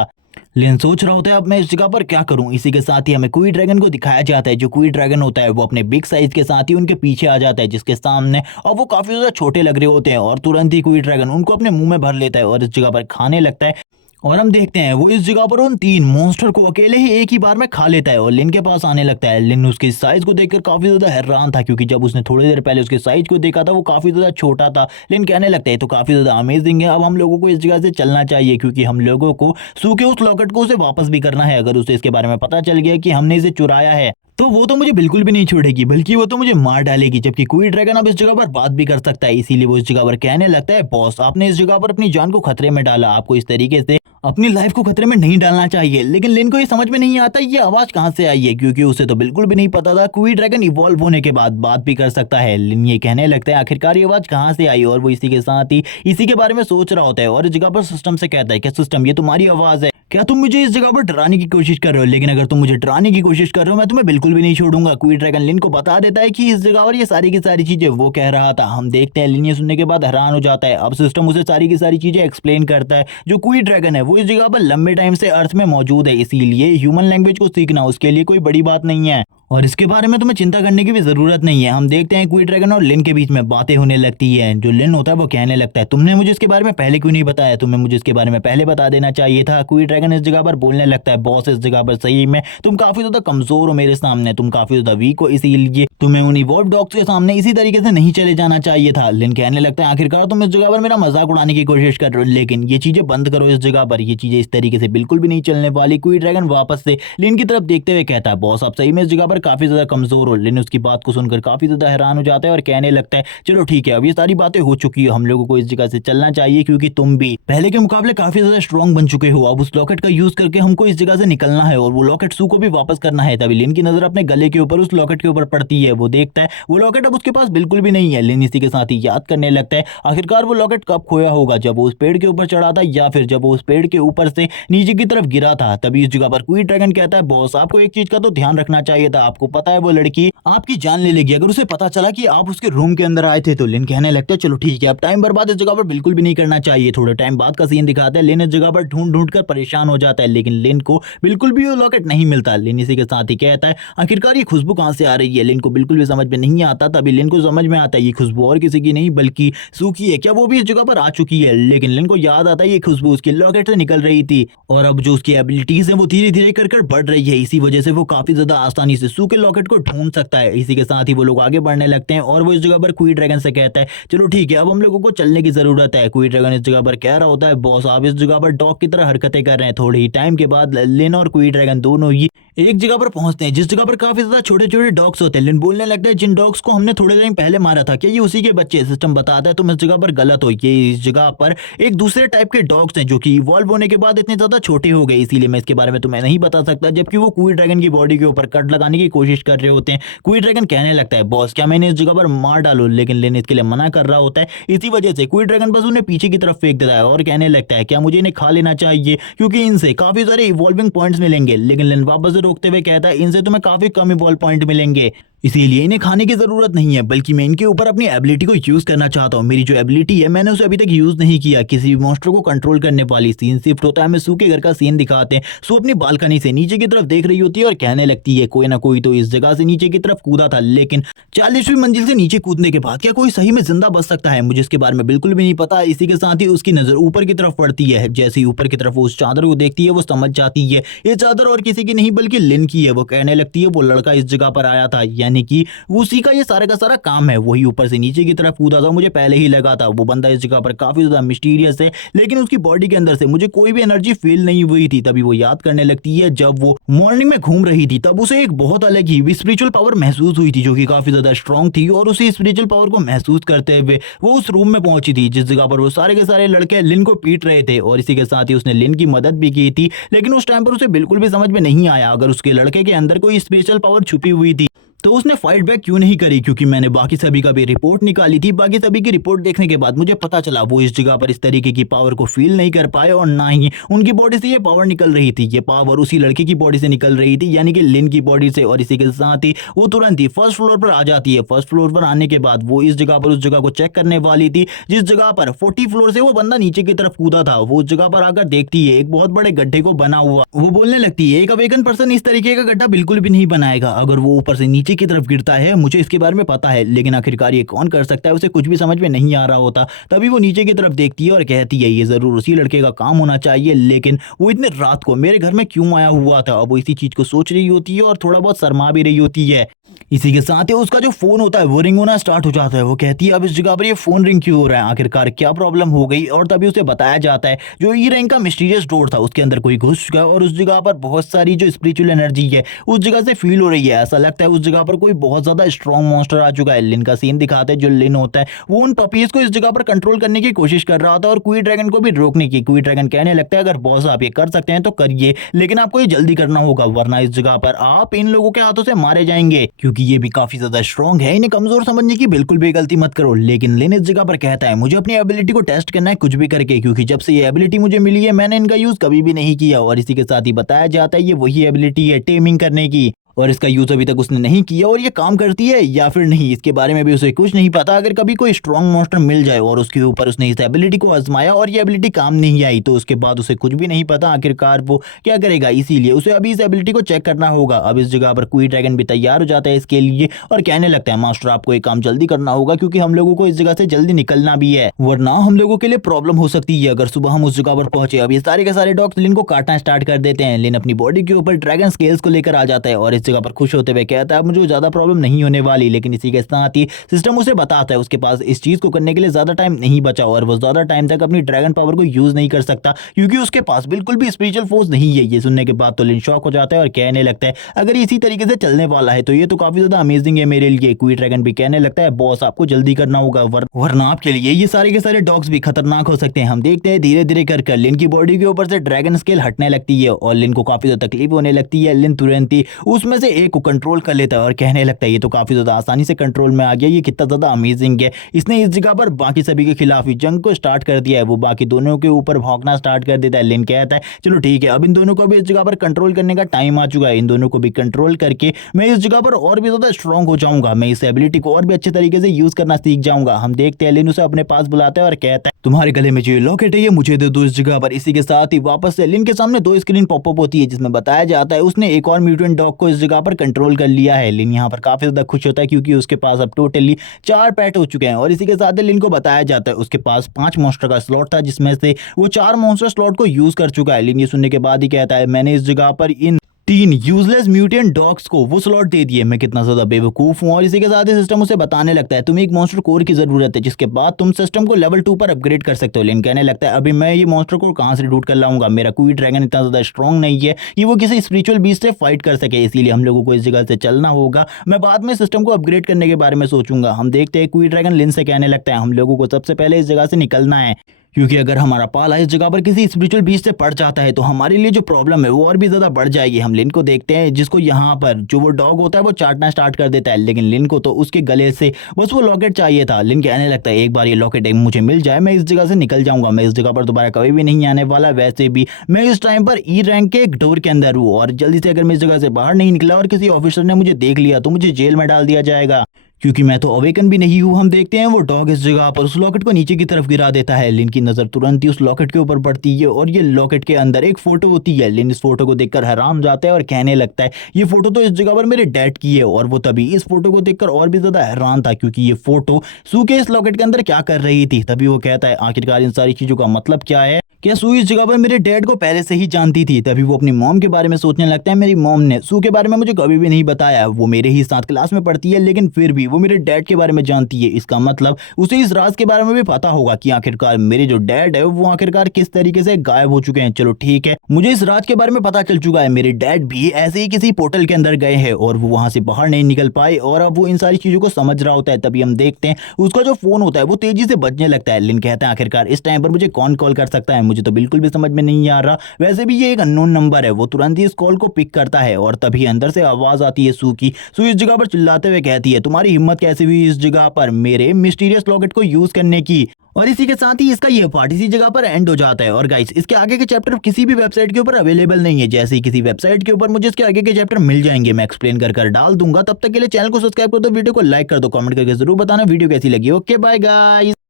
लिन सोच रहा होता है अब मैं इस जगह पर क्या करूं। इसी के साथ ही हमें क्वी ड्रैगन को दिखाया जाता है। जो क्वी ड्रैगन होता है वो अपने बिग साइज के साथ ही उनके पीछे आ जाता है जिसके सामने, और वो काफी ज्यादा छोटे लग रहे होते हैं और तुरंत ही क्वी ड्रैगन उनको अपने मुंह में भर लेता है और इस जगह पर खाने लगता है। और हम देखते हैं वो इस जगह पर उन 3 मॉन्स्टर को अकेले ही एक ही बार में खा लेता है और लिन के पास आने लगता है। लिन उसके साइज को देखकर काफी ज्यादा हैरान था क्योंकि जब उसने थोड़ी देर पहले उसके साइज को देखा था वो काफी ज्यादा छोटा था। लिन कहने लगता है तो काफी ज्यादा अमेजिंग है, अब हम लोगों को इस जगह से चलना चाहिए क्योंकि हम लोगों को सूखे उस लॉकेट को उसे वापस भी करना है। अगर उसे इसके बारे में पता चल गया कि हमने इसे चुराया है तो वो तो मुझे बिल्कुल भी नहीं छोड़ेगी बल्कि वो तो मुझे मार डालेगी। जबकि क्वी ड्रैगन अब इस जगह पर बात भी कर सकता है, इसीलिए वो इस जगह पर कहने लगता है बॉस आपने इस जगह पर अपनी जान को खतरे में डाला, आपको इस तरीके से अपनी लाइफ को खतरे में नहीं डालना चाहिए। लेकिन लिन को ये समझ में नहीं आता ये आवाज कहां से आई है क्योंकि उसे तो बिल्कुल भी नहीं पता था क्वी ड्रैगन इवॉल्व होने के बाद बात भी कर सकता है। लिन ये कहने लगता है आखिरकार ये आवाज कहां से आई और वो इसी के साथ ही इसी के बारे में सोच रहा होता है और इस जगह पर सिस्टम से कहता है क्या सिस्टम ये तुम्हारी आवाज है, क्या तुम मुझे इस जगह पर डराने की कोशिश कर रहे हो? लेकिन अगर तुम मुझे डराने की कोशिश कर रहे हो मैं तुम्हें बिल्कुल भी नहीं छोड़ूंगा। क्वी ड्रैगन लिन को बता देता है कि इस जगह पर ये सारी की सारी चीजें वो कह रहा था। हम देखते हैं लिन ये सुनने के बाद हैरान हो जाता है। अब सिस्टम उसे सारी की सारी चीजें एक्सप्लेन करता है। जो क्वी ड्रैगन है वो इस जगह पर लंबे टाइम से अर्थ में मौजूद है, इसीलिए ह्यूमन लैंग्वेज को सीखना उसके लिए कोई बड़ी बात नहीं है और इसके बारे में तुम्हें चिंता करने की भी जरूरत नहीं है। हम देखते हैं क्वी ड्रैगन और लिन के बीच में बातें होने लगती है। जो लिन होता है वो कहने लगता है तुमने मुझे इसके बारे में पहले क्यों नहीं बताया, तुम्हें मुझे इसके बारे में पहले बता देना चाहिए था। क्वी ड्रैगन इस जगह पर बोलने लगता है बॉस इस जगह पर सही में तुम काफी ज्यादा कमजोर हो मेरे सामने, तुम काफी ज्यादा वीक हो, इसीलिए तुम्हें उन इवॉल्व डॉग्स के सामने इसी तरीके से नहीं चले जाना चाहिए था। लिन कहने लगता है आखिरकार तुम इस जगह पर मेरा मजाक उड़ाने की कोशिश कर रहे हो, लेकिन ये चीजें बंद करो इस जगह पर, ये चीजें इस तरीके से बिल्कुल भी नहीं चलने वाली। क्वी ड्रैगन वापस से लिन की तरफ देखते हुए कहता है बॉस आप सही में इस जगह पर काफी ज्यादा कमजोर हो। लिन उसकी बात को सुनकर काफी ज्यादा हैरान हो जाता है और कहने लगता है चलो ठीक है अब ये सारी बातें हो चुकी है, हम लोगों को इस जगह से चलना चाहिए क्योंकि तुम भी पहले के मुकाबले काफी ज्यादा स्ट्रॉन्ग बन चुके हो। अब उस लॉकेट का यूज करके हमको इस जगह से निकलना है और वो लॉकेट सू को भी वापस करना है। तभी लिन की नजर अपने गले के ऊपर उस लॉकेट के ऊपर पड़ती है। वो देखता है वो लॉकेट अब उसके पास बिल्कुल भी नहीं है। लिन इसी के साथ ही याद करने लगता है आखिरकार वो लॉकेट कब खोया होगा, जब वो उस पेड़ के ऊपर चढ़ा था या फिर जब वो उस पेड़ के ऊपर से नीचे की तरफ गिरा था। तभी इस जगह पर क्वी ड्रैगन कहता है बॉस आपको एक चीज का तो ध्यान रखना चाहिए था, आपको पता है वो लड़की आपकी जान ले लेगी अगर उसे पता चला कि आप उसके रूम के अंदर आए थे। तो लिन कहने लगता है चलो ठीक है अब टाइम बर्बाद इस जगह पर बिल्कुल भी नहीं करना चाहिए। थोड़े टाइम बाद का सीन दिखाता है लिन इस जगह पर ढूंढ ढूंढ कर परेशान हो जाता है, लेकिन लिन को बिल्कुल भी वो लॉकेट नहीं मिलता। लिन इसी के साथ ही कहता है आखिरकार ये खुशबू कहां से आ रही है। लिन को बिल्कुल भी समझ में नहीं आता। तभी लिन को समझ में आता है ये खुशबू और किसी की नहीं बल्कि सू की है। क्या वो भी इस जगह पर आ चुकी है? लेकिन लिन को याद आता है ये खुशबू उसके लॉकेट से निकल रही थी और अब जो उसकी एबिलिटीज है वो धीरे धीरे कर बढ़ रही है। इसी वजह से वो काफी ज्यादा आसानी से सू के लॉकेट को ढूंढ सकता है। इसी के साथ ही वो लोग आगे बढ़ने लगते हैं और वो इस जगह पर क्वी ड्रैगन से कहता है चलो ठीक है अब हम लोगों को चलने की जरूरत है। क्वी ड्रैगन इस जगह पर कह रहा होता है बॉस आप इस जगह पर डॉग की तरह हरकतें कर रहे हैं। थोड़े ही टाइम के बाद लिन और क्वी ड्रैगन दोनों ही एक जगह पर पहुंचते हैं जिस जगह पर काफी ज्यादा छोटे छोटे डॉग्स होते हैं। लिन बोलने लगता है जिन डॉग्स को हमने थोड़े टाइम पहले मारा था क्या ये उसी के बच्चे? सिस्टम बताता है तुम इस जगह पर गलत हो, ये इस जगह पर एक दूसरे टाइप के डॉग्स हैं जो कि इवॉल्व होने के बाद इतने ज्यादा छोटे हो गए, इसीलिए मैं इसके बारे में तुम्हें नहीं बता सकता। जबकि वो क्वी ड्रैगन की बॉडी के ऊपर कट लगाने की कोशिश कर रहे होते हैं। क्वी ड्रैगन कहने लगता है बॉस क्या मैंने इस जगह पर मार डालू, लेकिन लिन इसके लिए मना कर रहा होता है। इसी वजह से क्वी ड्रैगन बस उन्हें पीछे की तरफ फेंक देता है और कहने लगता है क्या मुझे इन्हें खा लेना चाहिए क्योंकि इनसे काफी सारे इवॉल्विंग पॉइंट्स मिलेंगे। लेकिन लिन वापस से रोकते हुए कहता है इनसे तुम्हें काफी कम इवॉल्व पॉइंट मिलेंगे, इसीलिए इन्हें खाने की जरूरत नहीं है, बल्कि मैं इनके ऊपर अपनी एबिलिटी को यूज करना चाहता हूँ। मेरी जो एबिलिटी है मैंने उसे अभी तक यूज नहीं किया, किसी भी मॉन्स्टर को कंट्रोल करने वाली। सीन शिफ्ट होता है, हमें सू के घर का सीन दिखाते हैं। सू अपनी बालकनी से नीचे की तरफ देख रही होती है और कहने लगती है कोई ना कोई तो इस जगह से नीचे की तरफ कूदा था, लेकिन 40वीं मंजिल से नीचे कूदने के बाद क्या कोई सही में जिंदा बच सकता है? मुझे इसके बारे में बिल्कुल भी नहीं पता। इसी के साथ ही उसकी नजर ऊपर की तरफ पड़ती है। जैसे ही ऊपर की तरफ वो उस चादर को देखती है वो समझ जाती है ये चादर और किसी की नहीं बल्कि लिन की है। वो कहने लगती है वो लड़का इस जगह पर आया था, यानी कि वो उसी का ये सारा का सारा काम है। वही ऊपर से नीचे की तरफ कूदा था, मुझे पहले ही लगा था। वो बंदा इस जगह पर काफी ज्यादा मिस्टीरियस है, लेकिन उसकी बॉडी के अंदर से मुझे कोई भी एनर्जी फील नहीं हुई थी। तभी वो याद करने लगती है जब वो मॉर्निंग में घूम रही थी तब उसे एक बहुत अलग ही स्पिरिचुअल पावर महसूस हुई थी जो कि काफी ज्यादा स्ट्रांग थी। और उसी स्पिरिचुअल पावर को महसूस करते हुए वो उस रूम में पहुंची थी जिस जगह पर वो सारे के सारे लड़के लिन को पीट रहे थे। और इसी के साथ ही उसने लिन की मदद भी की थी, लेकिन उस टाइम पर उसे बिल्कुल भी समझ में नहीं आया अगर उसके लड़के के अंदर कोई स्पेशल पावर छुपी हुई थी तो उसने फाइट बैक क्यों नहीं करी। क्योंकि मैंने बाकी सभी का भी रिपोर्ट निकाली थी, बाकी सभी की रिपोर्ट देखने के बाद मुझे पता चला वो इस जगह पर इस तरीके की पावर को फील नहीं कर पाए और ना ही उनकी बॉडी से ये पावर निकल रही थी। ये पावर उसी लड़के की बॉडी से निकल रही थी, यानी कि लिन की बॉडी से। और इसी के साथ ही वो तुरंत ही फर्स्ट फ्लोर पर आ जाती है। फर्स्ट फ्लोर पर आने के बाद वो इस जगह पर उस जगह को चेक करने वाली थी जिस जगह पर 40 फ्लोर से वो बंदा नीचे की तरफ कूदा था। वो उस जगह पर आकर देखती है एक बहुत बड़े गड्ढे को बना हुआ। वो बोलने लगती है एक अवेकन पर्सन इस तरीके का गड्ढा बिल्कुल भी नहीं बनाएगा अगर वो ऊपर से नीचे की तरफ गिरता है। मुझे इसके बारे में पता है, लेकिन आखिरकार ये कौन कर सकता है उसे कुछ भी समझ में नहीं आ रहा होता। तभी वो नीचे की तरफ देखती है और कहती है ये जरूर उसी लड़के का काम होना चाहिए, लेकिन वो इतने रात को मेरे घर में क्यों आया हुआ था? अब वो इसी चीज को सोच रही होती है और थोड़ा बहुत शर्मा भी रही होती है। इसी के साथ ही उसका जो फोन होता है वो रिंग होना स्टार्ट हो जाता है। वो कहती है अब इस जगह पर ये फोन रिंग क्यों हो रहा है, आखिरकार क्या प्रॉब्लम हो गई? और तभी उसे बताया जाता है जो ई रैंक का मिस्टीरियस डोर था उसके अंदर कोई घुस चुका है और उस जगह पर बहुत सारी जो स्पिरिचुअल एनर्जी है उस जगह से फील हो रही है। ऐसा लगता है उस जगह पर कोई बहुत ज्यादा स्ट्रॉन्ग मॉन्स्टर आ चुका है। लिन का सीन दिखाते हैं, जो लिन होता है वो उन पपीज को इस जगह पर कंट्रोल करने की कोशिश कर रहा था और क्वी ड्रैगन को भी रोकने की। क्वी ड्रैगन कहने लगता है अगर बॉस आप ये कर सकते हैं तो करिए, लेकिन आपको ये जल्दी करना होगा वरना इस जगह पर आप इन लोगों के हाथों से मारे जाएंगे, क्योंकि ये भी काफी ज्यादा स्ट्रॉन्ग है। इन्हें कमजोर समझने की बिल्कुल भी गलती मत करो। लेकिन लिन इस जगह पर कहता है मुझे अपनी एबिलिटी को टेस्ट करना है कुछ भी करके, क्योंकि जब से ये एबिलिटी मुझे मिली है मैंने इनका यूज कभी भी नहीं किया। और इसी के साथ ही बताया जाता है ये वही एबिलिटी है टेमिंग करने की, और इसका यूज अभी तक उसने नहीं किया। और ये काम करती है या फिर नहीं इसके बारे में भी उसे कुछ नहीं पता। अगर कभी कोई स्ट्रॉन्ग मॉन्स्टर मिल जाए और उसके ऊपर उसने इस एबिलिटी को आजमाया और ये एबिलिटी काम नहीं आई तो उसके बाद उसे कुछ भी नहीं पता आखिरकार वो क्या करेगा। इसीलिए उसे अभी इस एबिलिटी को चेक करना होगा। अब इस जगह पर क्वी ड्रैगन भी तैयार हो जाता है इसके लिए और कहने लगता है मास्टर आपको एक काम जल्दी करना होगा क्योंकि हम लोगों को इस जगह से जल्दी निकलना भी है, वरना हम लोगों के लिए प्रॉब्लम हो सकती है अगर सुबह हम उस जगह पर पहुंचे। अब ये सारे के सारे डॉग्स लिन को काटना स्टार्ट कर देते हैं। लिन अपनी बॉडी के ऊपर ड्रैगन स्केल्स को लेकर आ जाता है और इस जगह पर खुश होते हुए कहता है अब मुझे ज्यादा प्रॉब्लम नहीं होने वाली, लेकिन इसी के साथ ही सिस्टम उसे बताता है उसके पास इस चीज को करने के लिए ज्यादा टाइम नहीं बचा और वो ज्यादा टाइम तक अपनी ड्रैगन पावर को यूज नहीं कर सकता क्योंकि उसके पास बिल्कुल भी स्पिरिचुअल फोर्स नहीं है। ये सुनने के बाद तो लिन शॉक हो जाता है और कहने लगता है अगर इसी तरीके से चलने वाला है तो ये तो काफी ज्यादा अमेजिंग है मेरे लिए। क्वी ड्रैगन भी कहने लगता है बॉस आपको जल्दी करना होगा वरना आपके लिए ये सारे के सारे डॉग्स भी खतरनाक हो सकते हैं। हम देखते हैं धीरे धीरे कर लिन की बॉडी के ऊपर से ड्रैगन स्केल हटने लगती है और लिन को काफी ज्यादा तकलीफ होने लगती है। लिन तुरंत ही उसमें से एक को कंट्रोल कर लेता है और कहने लगता है ये तो काफी ज्यादा आसानी से कंट्रोल में आ गया, ये कितना ज्यादा अमेजिंग है। इसने इस जगह पर बाकी सभी के खिलाफ जंग को स्टार्ट कर दिया है, वो बाकी दोनों के ऊपर भौंकना स्टार्ट कर देता है। लिन कहता है चलो ठीक है अब इन दोनों को भी इस जगह पर कंट्रोल करने का टाइम आ चुका है, इन दोनों को भी कंट्रोल करके मैं इस जगह पर और भी ज्यादा स्ट्रांग हो जाऊंगा, मैं इस एबिलिटी को और भी अच्छे तरीके से यूज करना सीख जाऊंगा। हम देखते हैं लिन उसे अपने पास बुलाता है और कहता है तुम्हारे गले में जो लॉकेट है ये मुझे दे दो इस जगह पर। इसी के साथ ही वापस से लिन के सामने दो स्क्रीन पॉपअप होती है जिसमें बताया जाता है उसने एक और म्यूटेंट डॉग को इस जगह पर कंट्रोल कर लिया है। लिन यहाँ पर काफी ज्यादा खुश होता है क्योंकि उसके पास अब टोटली 4 पेट हो चुके हैं और इसी के साथ ही लिन को बताया जाता है उसके पास 5 मॉन्स्टर का स्लॉट था जिसमें से वो 4 मॉन्स्टर स्लॉट को यूज कर चुका है। लिन ये सुनने के बाद ही कहता है मैंने इस जगह पर इन 3 यूजलेस म्यूटेंट डॉग्स को वो स्लॉट दे दिए, मैं कितना ज्यादा बेवकूफ हूँ। और इसी के साथ ही सिस्टम उसे बताने लगता है तुम्हें एक मॉन्स्टर कोर की जरूरत है जिसके बाद तुम सिस्टम को लेवल 2 पर अपग्रेड कर सकते हो। लिन कहने लगता है अभी मैं ये मॉन्स्टर कोर कहां से रिक्रूट कर लाऊंगा, मेरा क्वी ड्रैगन इतना ज्यादा स्ट्रॉन्ग नहीं है कि वो किसी स्पिरिचुअल बीस्ट से फाइट कर सके, इसीलिए हम लोगों को इस जगह से चलना होगा, मैं बाद में सिस्टम को अपग्रेड करने के बारे में सोचूंगा। हम देखते हैं क्वी ड्रैगन लिन से कहने लगता है हम लोगों को सबसे पहले इस जगह से निकलना है क्योंकि अगर हमारा पाला इस जगह पर किसी स्पिरिचुअल बीस्ट से पड़ जाता है तो हमारे लिए जो प्रॉब्लम है वो और भी ज्यादा बढ़ जाएगी। हम लिन को देखते हैं जिसको यहाँ पर जो वो डॉग होता है वो चाटना स्टार्ट कर देता है, लेकिन लिन को तो उसके गले से बस वो लॉकेट चाहिए था। लिन कहने लगता है एक बार ये लॉकेट मुझे मिल जाए मैं इस जगह से निकल जाऊंगा, मैं इस जगह पर दोबारा कभी भी नहीं आने वाला। वैसे भी मैं इस टाइम पर ई रैंक के एक डोर के अंदर हूँ और जल्दी से अगर मैं इस जगह से बाहर नहीं निकला और किसी ऑफिसर ने मुझे देख लिया तो मुझे जेल में डाल दिया जाएगा क्योंकि मैं तो अवेकन भी नहीं हूँ। हम देखते हैं वो डॉग इस जगह पर उस लॉकेट को नीचे की तरफ गिरा देता है। लिन की नजर तुरंत ही उस लॉकेट के ऊपर पड़ती है और ये लॉकेट के अंदर एक फोटो होती है। लिन इस फोटो को देखकर हैरान जाता है और कहने लगता है ये फोटो तो इस जगह पर मेरे डैड की है और वो तभी इस फोटो को देखकर और भी ज्यादा हैरान था क्योंकि ये फोटो सू के इस लॉकेट के अंदर क्या कर रही थी। तभी वो कहता है आखिरकार इन सारी चीजों का मतलब क्या है, क्या सू इस जगह पर मेरे डैड को पहले से ही जानती थी। तभी वो अपनी मॉम के बारे में सोचने लगता है मेरी मॉम ने सू के बारे में मुझे कभी भी नहीं बताया, वो मेरे ही साथ क्लास में पढ़ती है लेकिन फिर भी वो मेरे डैड के बारे में जानती है, इसका मतलब उसे इस राज के बारे में भी पता होगा कि आखिरकार मेरे जो डैड है वो आखिरकार किस तरीके से गायब हो चुके हैं। चलो ठीक है मुझे इस राज के बारे में पता चल चुका है, मेरे डैड भी ऐसे ही किसी पोर्टल के अंदर गए हैं और वो वहां से बाहर नहीं निकल पाए और अब वो इन सारी चीजों को समझ रहा होता है। तभी हम देखते हैं उसका जो फोन होता है वो तेजी से बजने लगता है। लिन कहता है आखिरकार इस टाइम पर मुझे कौन कॉल कर सकता है, मुझे तो बिल्कुल भी समझ में नहीं आ रहा, वैसे भी ये एक अननोन नंबर है। वो तुरंत ही इस कॉल को पिक करता है और तभी अंदर से आवाज आती है सू की। सू इस जगह पर चिल्लाते हुए कहती है तुम्हारी हिम्मत कैसे हुई इस जगह पर मेरे मिस्टीरियस लॉकेट को यूज करने की। और इसी के साथ ही इसका ये पार्ट इसी जगह पर एंड हो जाता है। और गाइस इसके आगे के चैप्टर किसी भी वेबसाइट के ऊपर अवेलेबल नहीं है, जैसे ही किसी वेबसाइट के ऊपर मुझे इसके आगे के चैप्टर मिल जाएंगे मैं एक्सप्लेन कर डाल दूंगा। तब तक के लिए चैनल को सब्सक्राइब कर दो, वीडियो को लाइक कर दो, कमेंट करके जरूर बताना वीडियो कैसी लगी। Okay bye guys.